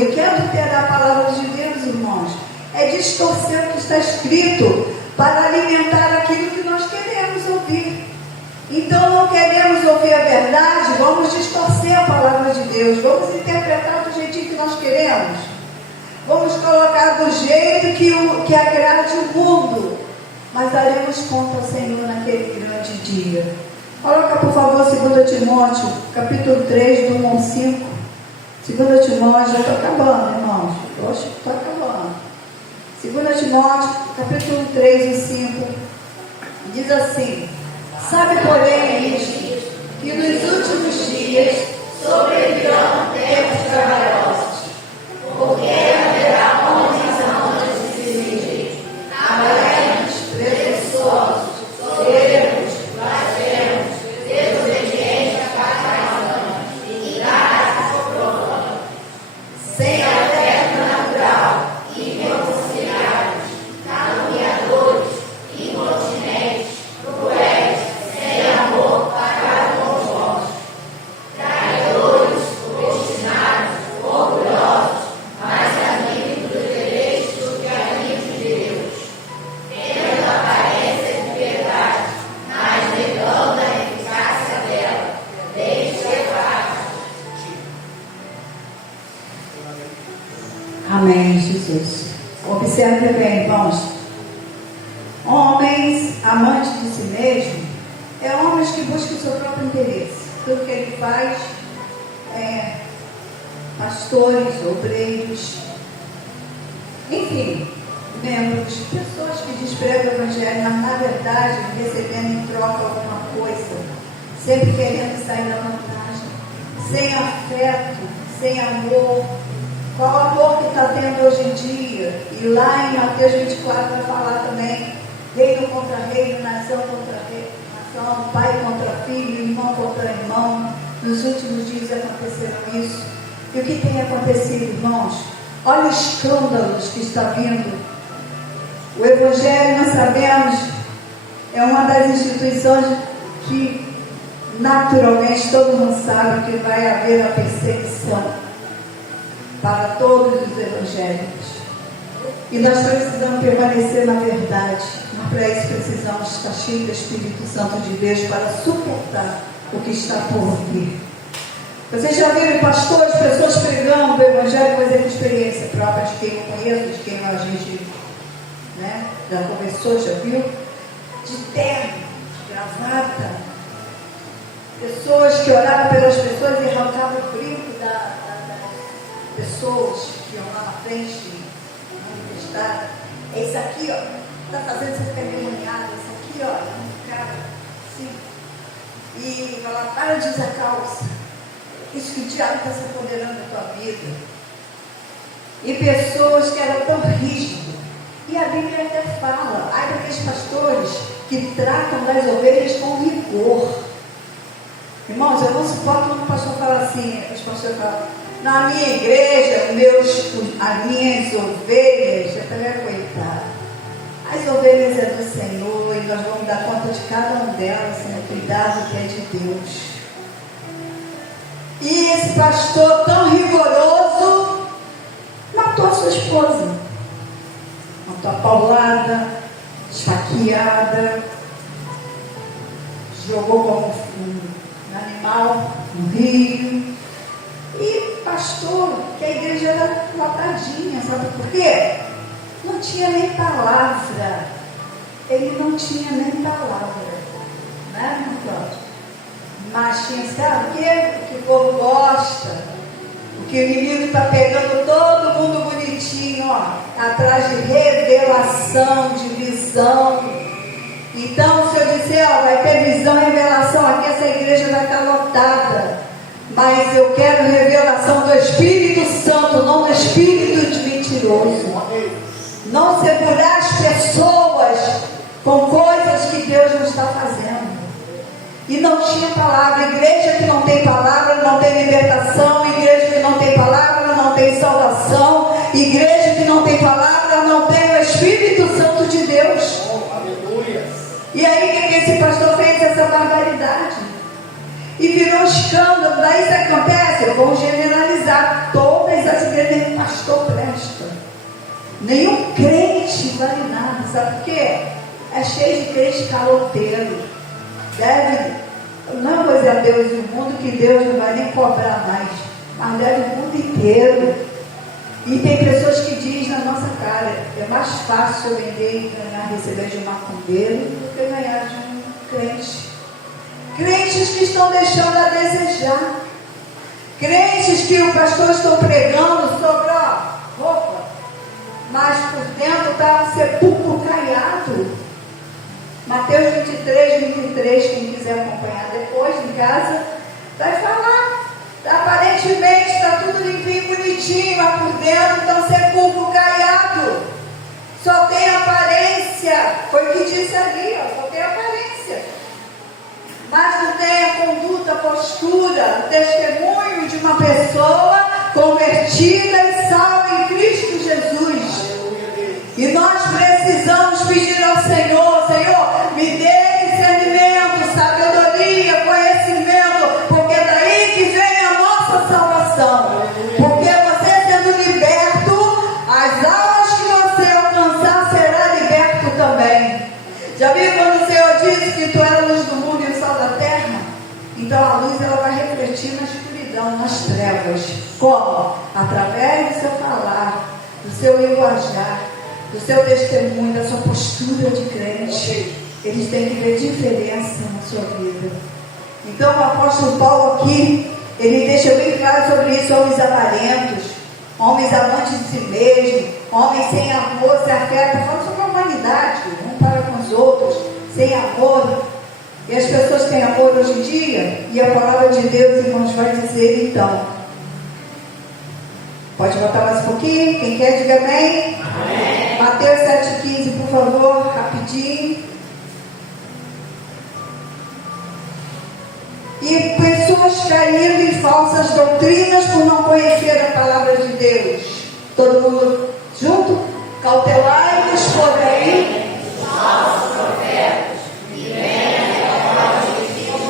o que adulterar a palavra de Deus, irmãos? É distorcer o que está escrito para alimentar aquilo que nós queremos ouvir. Então não queremos ouvir a verdade, vamos distorcer a palavra de Deus, vamos interpretar do jeitinho que nós queremos, vamos colocar do jeito que agrade o mundo, mas daremos conta ao Senhor naquele grande dia. Coloca por favor 2 Timóteo, capítulo 3, do 1 ao 5. 2 Timóteo, já estou acabando, irmãos, hoje estou acabando. 2 Timóteo, capítulo 3 e 5, diz assim: sabe, porém, isto, que nos últimos dias sobrevirão tempos trabalhosos, porque haverá homens amantes de si mesmos, avarentos, presunçosos, soberbos, blasfemos, desobedientes à paz, ingratos, profanos, sem afeto natural, irreconciliáveis, caluniadores, incontinentes, cruéis, sem amor para com os homens, traidores, obstinados, orgulhosos, mais amigos dos eleitos do que amigos de Deus, tendo aparência de piedade, mas negando a eficácia dela, desde que Amém, Jesus. Observe bem, irmãos. Homens amantes de si mesmo é homens que buscam o seu próprio interesse. Tudo que ele faz é pastores, obreiros, enfim, membros, pessoas que desprezam o evangelho, mas na verdade recebendo em troca alguma coisa, sempre querendo sair da vantagem, sem afeto, sem amor. Qual amor que está tendo hoje em dia? E lá em Mateus 24 vai falar também: reino contra reino, nação contra nação, pai contra filho, irmão contra irmão. Nos últimos dias aconteceram isso. E o que tem acontecido, irmãos? Olha os escândalos que está vindo. O Evangelho, nós sabemos, é uma das instituições que naturalmente todo mundo sabe que vai haver a perseguição para todos os evangélicos. E nós precisamos permanecer na verdade. Mas para isso precisamos estar cheios do Espírito Santo de Deus para suportar o que está por vir. Vocês já viram pastores, pessoas pregando o Evangelho, por exemplo, experiência própria de quem eu conheço, de quem a gente já conversou, já viu? De terno, de gravata. Pessoas que oravam pelas pessoas e arrancavam o brinco das pessoas que iam lá na frente, na universidade. É isso aqui, ó, está fazendo você ficar envergonhado. Isso aqui, ó, um cara assim. E vai lá, para de usar calça. Isso que o diabo está se apoderando da tua vida. E pessoas que eram tão rígidas. E a Bíblia até fala, ai daqueles pastores que tratam das ovelhas com rigor. Irmãos, eu não suporto quando o pastor fala assim, os pastores falam: na minha igreja, as minhas ovelhas, eu falei: coitado, as ovelhas é do Senhor e nós vamos dar conta de cada uma delas, sendo cuidado que é de Deus. E esse pastor tão rigoroso matou a sua esposa, matou a paulada, esfaqueada, jogou como um animal no rio. E pastor, que a igreja era lotadinha, sabe por quê? Não tinha nem palavra. Ele não tinha nem palavra, né, meu Cláudio? Mas tinha, sabe o quê? O que o povo gosta, o que o inimigo está pegando todo mundo bonitinho, ó, atrás de revelação, de visão. Então, se eu disser, ó, vai ter visão e revelação aqui, essa igreja vai estar lotada. Mas eu quero revelação do Espírito Santo, não do espírito de mentiroso. Não segurar as pessoas com coisas que Deus não está fazendo. E não tinha palavra. Igreja que não tem palavra não tem libertação. Igreja que não tem palavra não tem salvação. Igreja que não tem palavra não tem o Espírito Santo de Deus. E aí o que esse pastor fez? Essa barbaridade. e virou escândalo. Daí isso acontece, eu vou generalizar, todas as igrejas, nenhum pastor presta, nenhum crente vale nada, sabe por quê? É cheio de crente caloteiro, não vou dizer a Deus no mundo, que Deus não vai nem cobrar mais, mas deve o mundo inteiro. E tem pessoas que dizem na nossa cara, é mais fácil eu vender e ganhar, receber de um macumbeiro do que ganhar de um crente. Crentes que estão deixando a desejar. Crentes que o pastor está pregando sobre roupa, mas por dentro está sepulcro caiado. Mateus 23, quem quiser acompanhar depois em casa, vai falar. Aparentemente está tudo limpinho, bonitinho, mas por dentro está um sepulcro caiado. Só tem aparência. Foi o que disse ali, só tem aparência. Mas não tem a conduta, a postura, o testemunho de uma pessoa convertida e salva em Cristo Jesus. E nós precisamos pedir ao Senhor, Senhor, me dê discernimento, sabedoria, conhecimento, porque é daí que vem a nossa salvação. Porque você sendo liberto, as almas que você alcançar será liberto também. Já viu quando o Senhor disse que tu és a luz do mundo e o sal da terra? Então a luz ela vai refletir na escuridão, nas trevas. Como? Através do seu falar, do seu linguajar, do seu testemunho, da sua postura de crente. Eles têm que ver diferença na sua vida. Então o apóstolo Paulo aqui, ele deixa bem claro sobre isso: homens avarentos, homens amantes de si mesmos, homens sem amor, sem afeto. Fala sobre a humanidade, um para com os outros, sem amor. E as pessoas têm amor hoje em dia, e a palavra de Deus, irmãos, vai dizer então. Pode voltar mais um pouquinho? Quem quer, diga amém. Amém. Mateus 7,15, por favor, rapidinho. E pessoas caindo em falsas doutrinas por não conhecer a palavra de Deus. Todo mundo junto? Cautelai-vos, porém, falsos profetas, que vêm a palavra de Deus,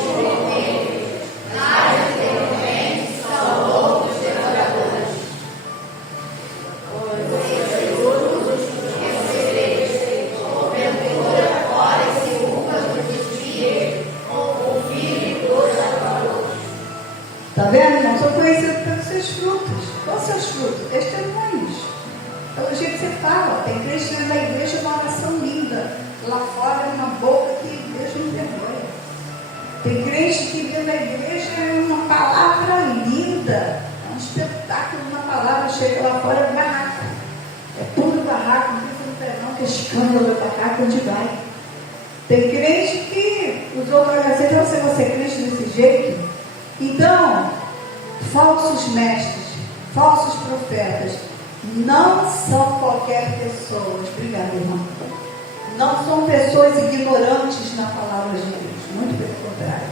mas anteriormente são loucos devoradores. Está vendo, irmão? Sou conhecido pelos seus frutos. Quais são os seus frutos? Testemunhos. Pelo jeito que você fala. Tem crente dentro da igreja, uma oração linda. Lá fora, uma boca que Deus não perdoa. Tem crente que dentro da igreja é uma palavra linda. É um espetáculo, uma palavra chega lá fora de barraco. É puro barraco, não precisa não perdão, que escândalo do barraco onde vai. Tem crente que os outros vão dizer, você é crente desse jeito? Então, falsos mestres, falsos profetas, não são qualquer pessoas. Obrigada, irmão. Não são pessoas ignorantes na palavra de Deus, muito pelo contrário.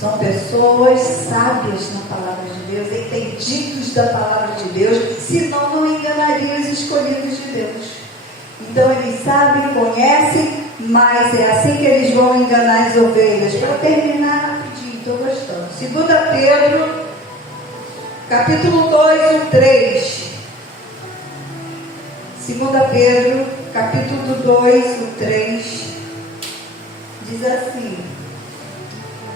São pessoas sábias na palavra de Deus, entendidos da palavra de Deus, senão não enganariam os escolhidos de Deus. Então eles sabem, conhecem, mas é assim que eles vão enganar as ovelhas. Para terminar, estou gostando. 2 Pedro, capítulo 2, o 3. 2 Pedro, capítulo 2, o 3. Diz assim: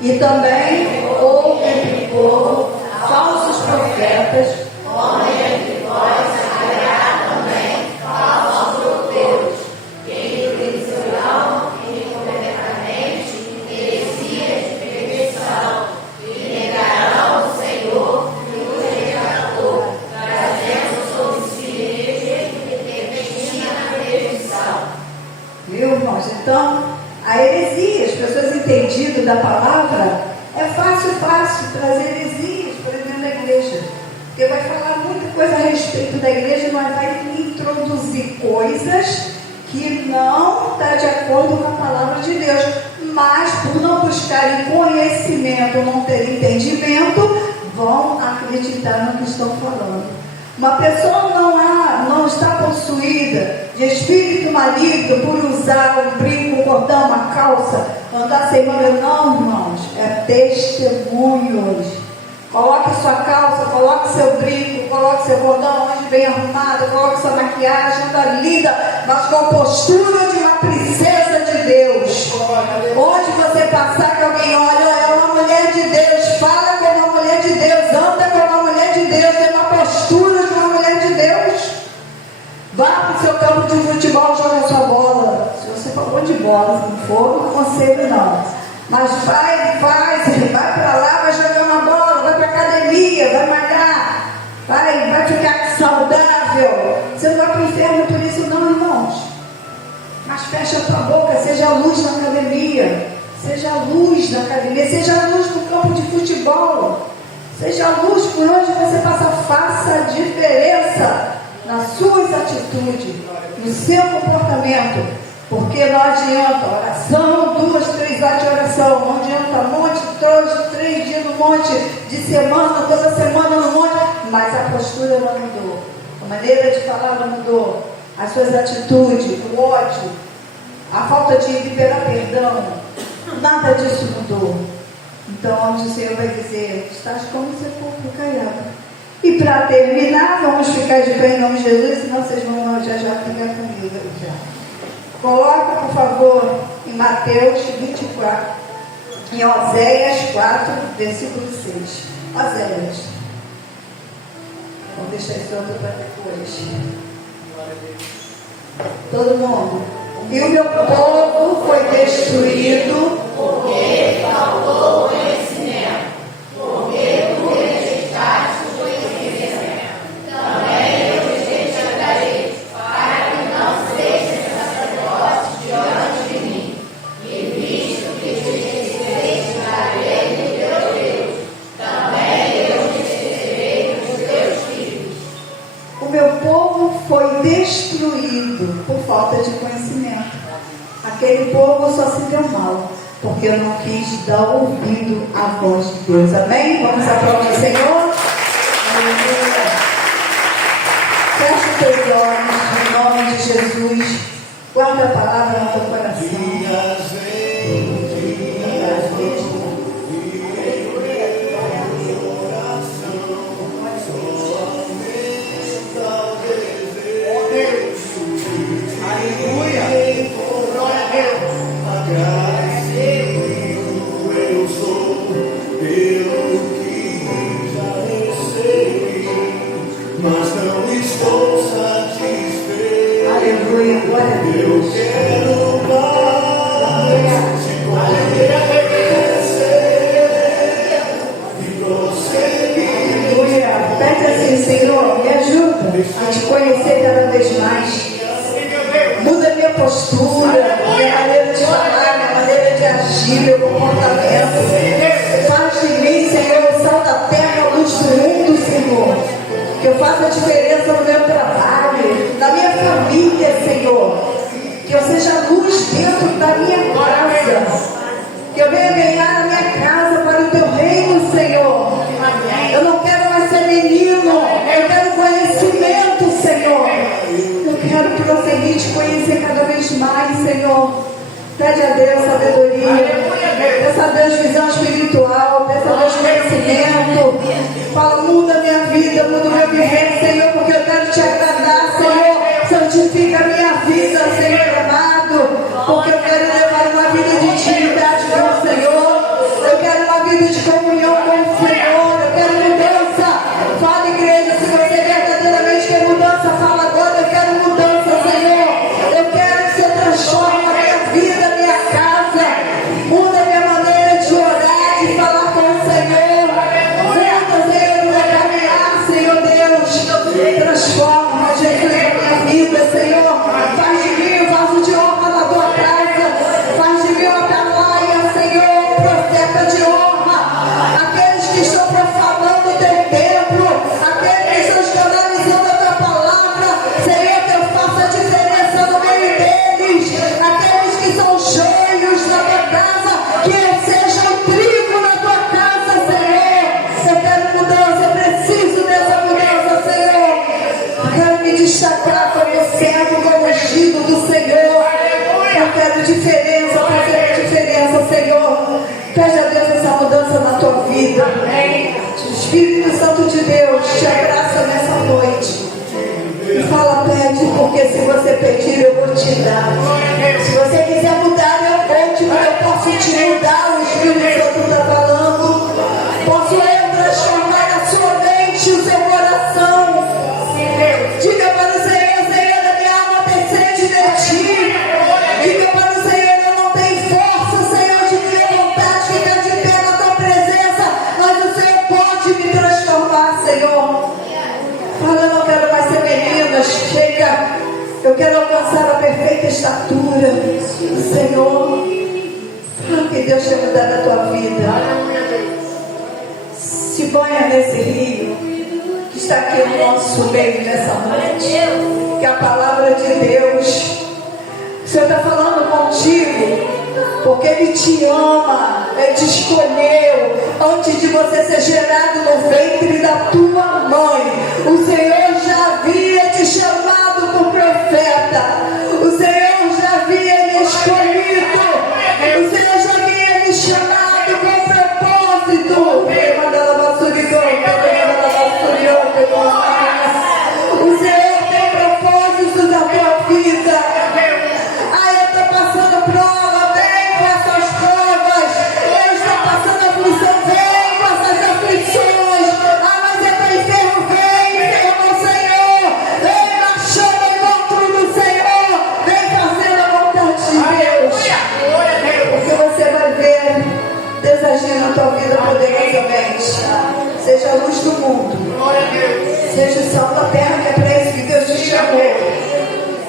e também houve entre o povo falsos profetas, como entre vós haverá também falsos doutores, que introduzirão incorretamente heresias de perdição, e negarão o Senhor e o Redentor, trazendo sobre si repentina perdição. Viu, irmãos? Então, a heresia, as pessoas entendidas da palavra, é fácil trazer heresias para dentro da igreja. Porque vai falar muita coisa a respeito da igreja, mas vai introduzir coisas que não está de acordo com a palavra de Deus. Mas, por não buscarem conhecimento, não terem entendimento, vão acreditar no que estão falando. Uma pessoa não está possuída de espírito maligno por usar um brinco, um cordão, uma calça, Andar sem manga não, irmãos, é testemunhos. Coloque sua calça, coloque seu brinco, coloque seu cordão hoje bem arrumado, coloque sua maquiagem, anda linda, mas com a postura de uma princesa de Deus. Onde você passar que alguém olha, é uma mulher de Deus, fala como uma mulher de Deus, anda como uma mulher de Deus, tem uma postura de uma mulher de Deus. Vá para o seu campo de futebol, joga sua bola. Se você for bom de bola, se não for, não aconselho não. Mas vai para lá, vai jogar uma bola, vai para a academia, vai malhar, vai ficar saudável. Você não vai para o inferno por isso não, irmãos. Mas fecha a tua boca, seja a luz na academia, seja a luz na academia, seja a luz no campo de futebol, seja a luz por onde você passa, faça a diferença nas suas atitudes, no seu comportamento. Porque não adianta oração, 2, 3 horas de oração, não adianta monte, 3 dias no monte, de semana, toda semana no monte, mas a postura não mudou, a maneira de falar não mudou, as suas atitudes, o ódio, a falta de liberar perdão, nada disso mudou. Então onde o Senhor vai dizer, estás como sepulcro caiado. E para terminar, vamos ficar de pé em nome de Jesus, senão vocês vão já ficar comigo já. Coloca, por favor, em Mateus 24, em Oséias 4, versículo 6. Oséias. Vamos deixar esse outro para depois. Todo mundo. E o meu povo foi destruído porque faltou conhecimento. Porque tu rejeitaste o conhecimento. Também eu rejeitarei, para que não seja diante de mim, e visto que te recebeis na lei de teu Deus, também eu receberei dos teus filhos. O meu povo foi destruído por falta de conhecimento. Aquele povo só se deu mal, porque eu não quis dar ouvido à voz de Deus. Amém? Vamos aplaudir o Senhor. Aleluia. Feche os teus olhos, em nome de Jesus. Guarda a palavra no teu coração. Aleluia. Glória a Deus. Eu sou pelo que já recebi, mas não estou satisfeito. Aleluia, glória a Deus. Eu quero mais te conhecer e prosseguir. Aleluia. Pede assim, Senhor, me ajuda a te conhecer cada vez mais. Muda minha postura, minha maneira de falar, minha maneira de agir, meu comportamento. Faz de mim, Senhor, o sal da terra, a luz do mundo, Senhor. Que eu faça a diferença no meu trabalho, na minha família, Senhor. Que eu seja luz dentro da minha casa. Que eu venha ganhar a minha casa para o teu reino, Senhor. Eu não quero mais ser menino, eu quero conhecimento, Senhor. Eu quero prosseguir te conhecer cada vez mais, Senhor. Pede a Deus sabedoria, peça a Deus visão espiritual, peça a Deus conhecimento. Fala, muda a minha vida, muda o meu viver, Senhor, porque eu quero te agradar, Senhor. Santifica a minha vida, Senhor amado, porque eu quero levar uma vida de intimidade com o Senhor. Eu quero uma vida de comunhão com o Senhor. Eu quero mudança. Fala, igreja, se você verdadeiramente quer mudança, fala agora. Eu quero mudança, Senhor. Eu quero que você transforme a minha vida, a minha casa. Muda a minha maneira de orar e falar com o Senhor. Muda, Senhor, o meu caminhar, Senhor Deus. Transforma, Jesus, a minha vida, Senhor. Faz de mim um vaso de honra na tua casa. Faz de mim uma atalaia, Senhor, profeta de honra. Aqueles que estão profanando o teu templo, aqueles que estão escandalizando a tua palavra, Senhor, que eu faça a diferença no meio deles. Aqueles que são cheios na tua casa, que eu seja o trigo na tua casa, Senhor. Eu quero mudança, eu preciso dessa mudança, Senhor. Eu quero me destacar como servo, como ungido do Senhor. Eu quero diferença, fazer diferença, Pede a Deus essa mudança na tua vida. O Espírito Santo de Deus te abraça nessa noite. E fala, pede, porque se você pedir, eu vou te dar. Se você quiser mudar, eu posso te mudar. O Espírito Santo está falando. Posso eu transformar a sua mente, o seu coração. Diga para o Senhor, Senhor, a minha alma tem sede de ti. Diga para o Senhor, eu não tenho força, Senhor, de me levantar, de ficar de pé na tua presença. Mas o Senhor pode me transformar, Senhor. Fala, eu não quero mais ser menina, chega. Eu quero alcançar a perfeita estatura. Senhor, sabe que Deus quer mudar a tua vida. Se banha nesse rio que está aqui no nosso meio nessa noite. Que a palavra de Deus, o Senhor está falando contigo, porque Ele te ama, Ele te escolheu antes de você ser gerado no ventre da tua mãe. O Senhor já havia te chamado por profeta. O Senhor já havia me escolhido. O Senhor já havia me chamado com propósito. O Senhor tem propósitos na tua vida. Ah, eu estou passando prova, vem com essas provas. Eu estou passando aflição, vem com essas aflições. Ah, mas eu estou enfermo, vem, Senhor. Vem marchando em encontro do Senhor. Vem fazendo a vontade de Deus. Porque você vai ver Deus agindo na tua vida poderosamente. Seja a luz do mundo. Seja o sal da terra, que é para isso que Deus te chamou.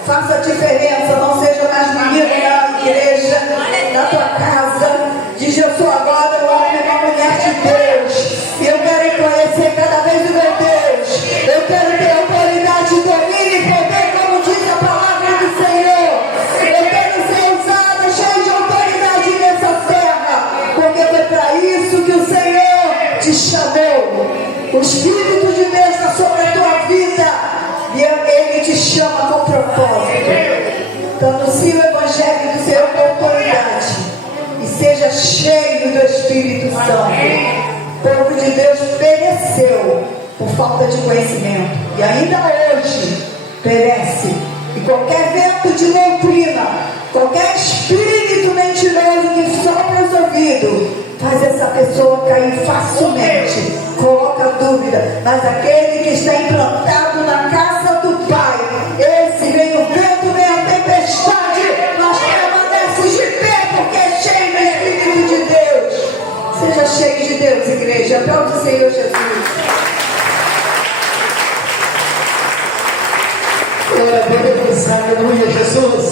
Faça a diferença. Não seja mais menino na igreja, na tua casa. Diz, eu sou agora o homem e a mulher de Deus. E eu quero conhecer cada vez o meu Deus. Eu quero ter autoridade, domínio e poder, como diz a palavra do Senhor. Eu quero ser usado, cheio de autoridade nessa terra. Porque foi para isso que o Senhor te chamou. O Espírito de Deus está sobre a tua vida. E Ele te chama com propósito. Então anuncie o Evangelho do Senhor com autoridade. E seja cheio do Espírito Santo. O povo de Deus pereceu por falta de conhecimento. E ainda hoje perece. E qualquer vento de doutrina, qualquer espírito mentiroso que sopra os ouvidos, faz essa pessoa cair facilmente. Coloca dúvida. Mas aquele que está implantado na casa do Pai, esse vem o vento, vem a tempestade, mas permanece de pé, porque é cheio do Espírito de Deus. Seja cheio de Deus, igreja. Aplaude o Senhor Jesus. Glória a Deus, aleluia, Jesus.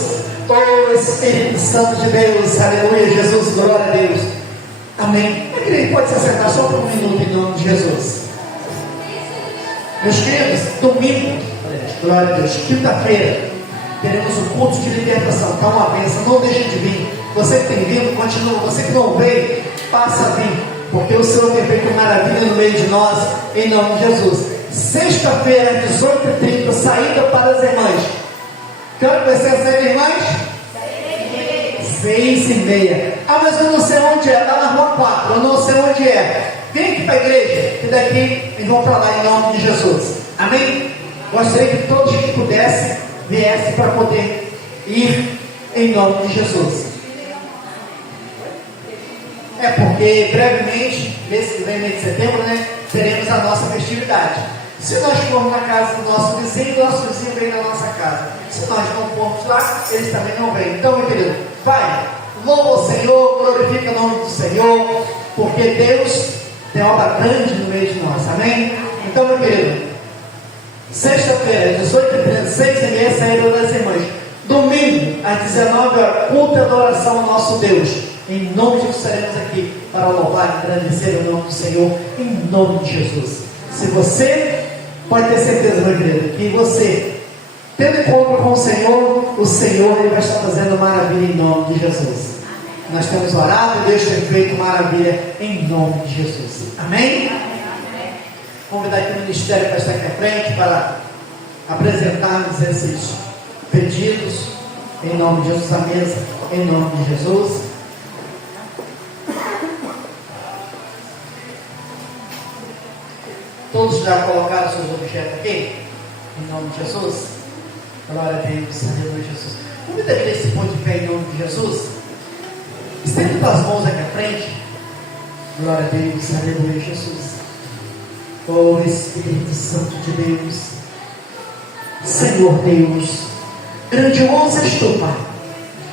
Oh Espírito Santo de Deus, aleluia, Jesus, glória a Deus. Amém. A igreja pode se assentar só por um minuto em nome de Jesus. Meus queridos, domingo, glória a Deus, quinta-feira, teremos um culto de libertação. Está uma bênção, não deixe de vir. Você que tem vindo, continua. Você que não veio, passa a vir, porque o Senhor tem feito maravilha no meio de nós, em nome de Jesus. Sexta-feira, às 18h30, saída para as irmãs. Que hora vai ser a saída, irmãs? 6h30. Ah, mas eu não sei onde é. Está na rua 4. Eu não sei onde é. Vem aqui para a igreja, que daqui eles vão para lá em nome de Jesus. Amém? Gostaria que todos que pudessem viessem para poder ir em nome de Jesus. É porque brevemente, mês que vem, mês de setembro, né, teremos a nossa festividade. Se nós formos na casa do nosso vizinho vem na nossa casa. Se nós não formos lá, eles também não vêm. Então, meu querido, vai, louva o Senhor, glorifica o nome do Senhor, porque Deus tem obra grande no meio de nós, amém? Então, meu querido, sexta-feira, 18h30, 6h30, saída das irmãs. Domingo, às 19h, culto e adoração ao nosso Deus. Em nome de Jesus, estaremos aqui para louvar e agradecer o nome do Senhor, em nome de Jesus. Se você pode ter certeza, meu querido, que você, tendo encontro com o Senhor ele vai estar fazendo maravilha em nome de Jesus. Nós temos orado e Deus tem feito maravilha em nome de Jesus. Amém? Convidar aqui o ministério para estar aqui à frente para apresentarmos esses pedidos em nome de Jesus, à mesa, em nome de Jesus. Todos já colocaram seus objetos aqui? Em nome de Jesus? Glória a Deus, aleluia, Jesus. Vamos terminar esse ponto de pé em nome de Jesus? Estenda as mãos aqui à frente. Glória a Deus, aleluia, Jesus. Oh Espírito Santo de Deus, Senhor Deus, grandioso és tu, Pai.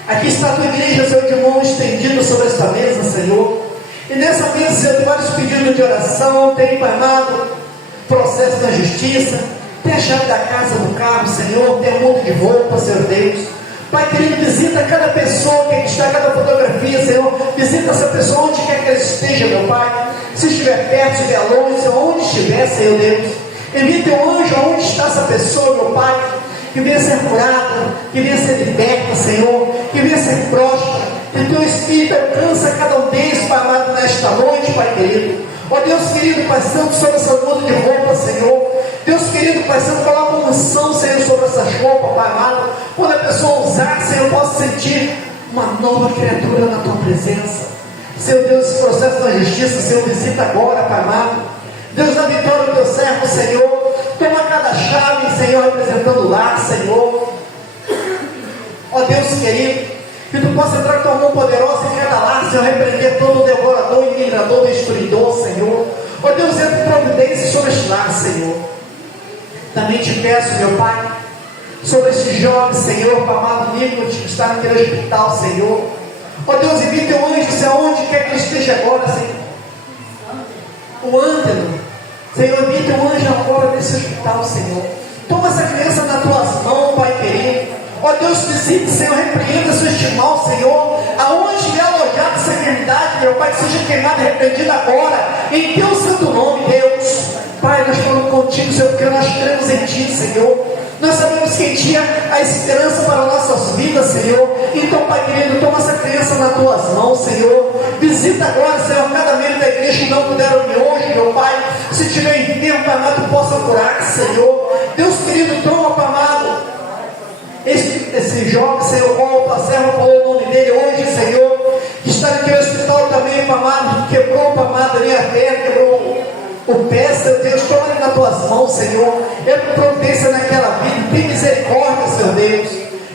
Aqui está a tua igreja, Senhor, de mão estendida sobre esta mesa, Senhor. E nessa mesa, Senhor, tem vários pedidos de oração, tem, Pai amado, processo da justiça, tem a chave da casa, do carro, Senhor, tem a muda de roupa, Senhor Deus. Pai querido, visita cada pessoa que está, cada fotografia, Senhor. Visita essa pessoa onde quer que ela esteja, meu Pai. Se estiver perto, se estiver longe, Senhor, onde estiver, Senhor Deus. Envia teu anjo aonde está essa pessoa, meu Pai. Que venha ser curada, que venha ser liberta, Senhor. Que venha ser próspera. Que teu Espírito alcança cada um deles, Pai amado, nesta noite, Pai querido. Ó Deus querido, Pai Santo, sobre essa muda de roupa, Senhor. Deus querido, Pai Santo, coloca uma unção, Senhor, sobre essas roupas, Pai amado. Quando a pessoa usar, Senhor, possa sentir uma nova criatura na tua presença. Senhor Deus, esse processo da justiça, Senhor, visita agora, Pai amado. Deus, da vitória do teu servo, Senhor. Toma cada chave, Senhor, representando o lar, Senhor. Ó Deus querido, que tu possa entrar com tua mão poderosa em cada lar, Senhor, repreender todo o devorador, imigrador, destruidor, Senhor. Ó Deus, entra em providência sobre este lar, Senhor. Também te peço, meu Pai, sobre este jovem, Senhor, Pai amado, Nicolas, que está naquele hospital, Senhor. Ó Deus, envia teu anjo, Senhor, onde quer que ele esteja agora, Senhor. O Ânteno, Senhor, envia teu anjo agora nesse hospital, Senhor. Toma essa criança nas tuas mãos, Pai querido. Ó Deus, visite, Senhor, repreenda este mal, Senhor. Aonde é alojada essa enfermidade, meu Pai, que seja queimada e repreendida agora, em teu santo nome, Deus. Pai, nós falamos contigo, Senhor, porque nós cremos em ti, Senhor. Nós sabemos que em ti há esperança para nossas vidas, Senhor. Então, Pai querido, toma essa criança nas tuas mãos, Senhor. Visita agora, Senhor, cada membro da igreja que não puderam vir hoje, meu Pai. Se tiver enfermo, Pai amado, possa curar, Senhor. Deus querido, toma, Pai amado, esse jovem, Senhor, qual o tua serva falou o nome dele hoje, Senhor, que está naquele hospital também, Pai amado, quebrou, Pai amado, ali a perna, quebrou o pé, Senhor Deus, toma ele nas tuas mãos, Senhor. Eu providência naquela vida, tem misericórdia, Senhor Deus.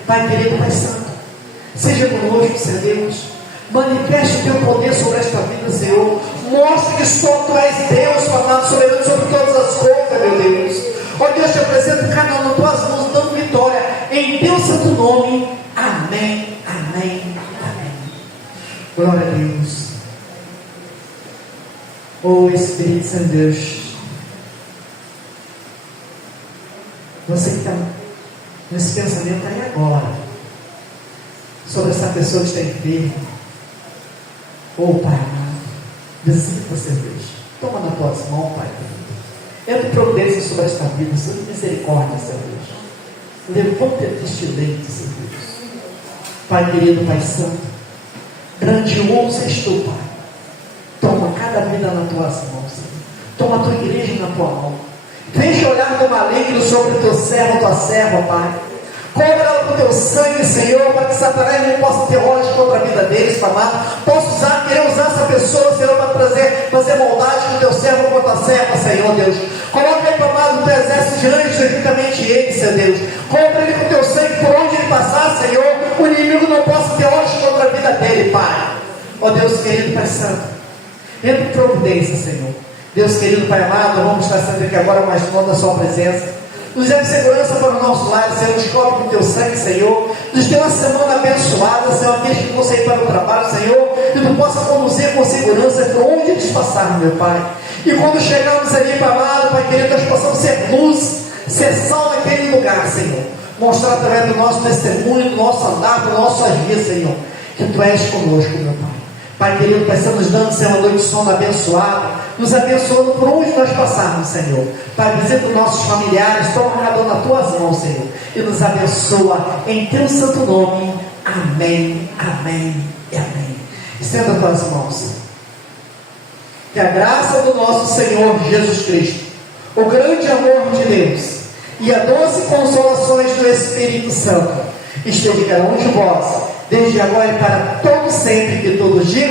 Pai querido, Pai Santo, seja conosco, Senhor Deus. Manifeste o teu poder sobre esta vida, Senhor. Mostre que só tu és Deus, Pai amado, soberano sobre todas as coisas, meu Deus. Ó Deus, te apresento cada um nas tuas mãos, dando vitória, em teu santo nome. Amém, amém, amém. Glória a Deus. Oh Espírito Santo de Deus, você que está nesse pensamento aí agora, sobre essa pessoa que está enferma, oh Pai amado, visita, Senhor Deus, toma nas tuas mãos, Pai querido, entra em providência sobre esta vida, sobre misericórdia, Senhor Deus, levanta este leite, Senhor Deus. Pai querido, Pai Santo, grandioso és tu, Pai. Toma cada vida nas tuas mãos, Senhor. Toma a tua igreja na tua mão. Deixa o olhar do maligno sobre o teu servo, tua serva, Pai. Cobre ela com o teu sangue, Senhor, para que Satanás não possa ter olhos contra a vida deles, Pai amado. Posso querer usar essa pessoa, Senhor, para fazer maldade com o teu servo, com a tua serva, Senhor Deus. Coloca ele, Pai amado, no teu exército de anjos, juntamente ele, Senhor Deus. Cobre ele com o teu sangue, por onde ele passar, Senhor, o inimigo não possa ter olhos contra a vida dele, Pai. Ó Deus querido, Pai Santo, entra em providência, Senhor. Deus querido, Pai amado, vamos estar sempre aqui agora mais longe da sua presença. Nos dê segurança para o nosso lar, Senhor. Nos cobre com o teu sangue, Senhor. Nos dê uma semana abençoada, Senhor. Aqueles que vão sair para o trabalho, Senhor, que tu possa conduzir com segurança por onde eles passarem, meu Pai. E quando chegarmos ali, Pai amado, Pai querido, nós possamos ser luz, ser sal naquele lugar, Senhor. Mostrar através do nosso testemunho, do nosso andar, do nosso agir, Senhor, que tu és conosco, meu Pai. Pai querido, Pai, estamos dando, Senhor, uma noite de sono abençoada, nos abençoando por onde nós passarmos, Senhor. Pai, visita os nossos familiares, toma cada um nas tuas mãos, Senhor, e nos abençoa em teu santo nome. Amém, amém e amém. Estenda as tuas mãos. Que a graça do nosso Senhor Jesus Cristo, o grande amor de Deus e a doce consolações do Espírito Santo esteja cada um de vós, desde agora e para todo sempre, que todos digam.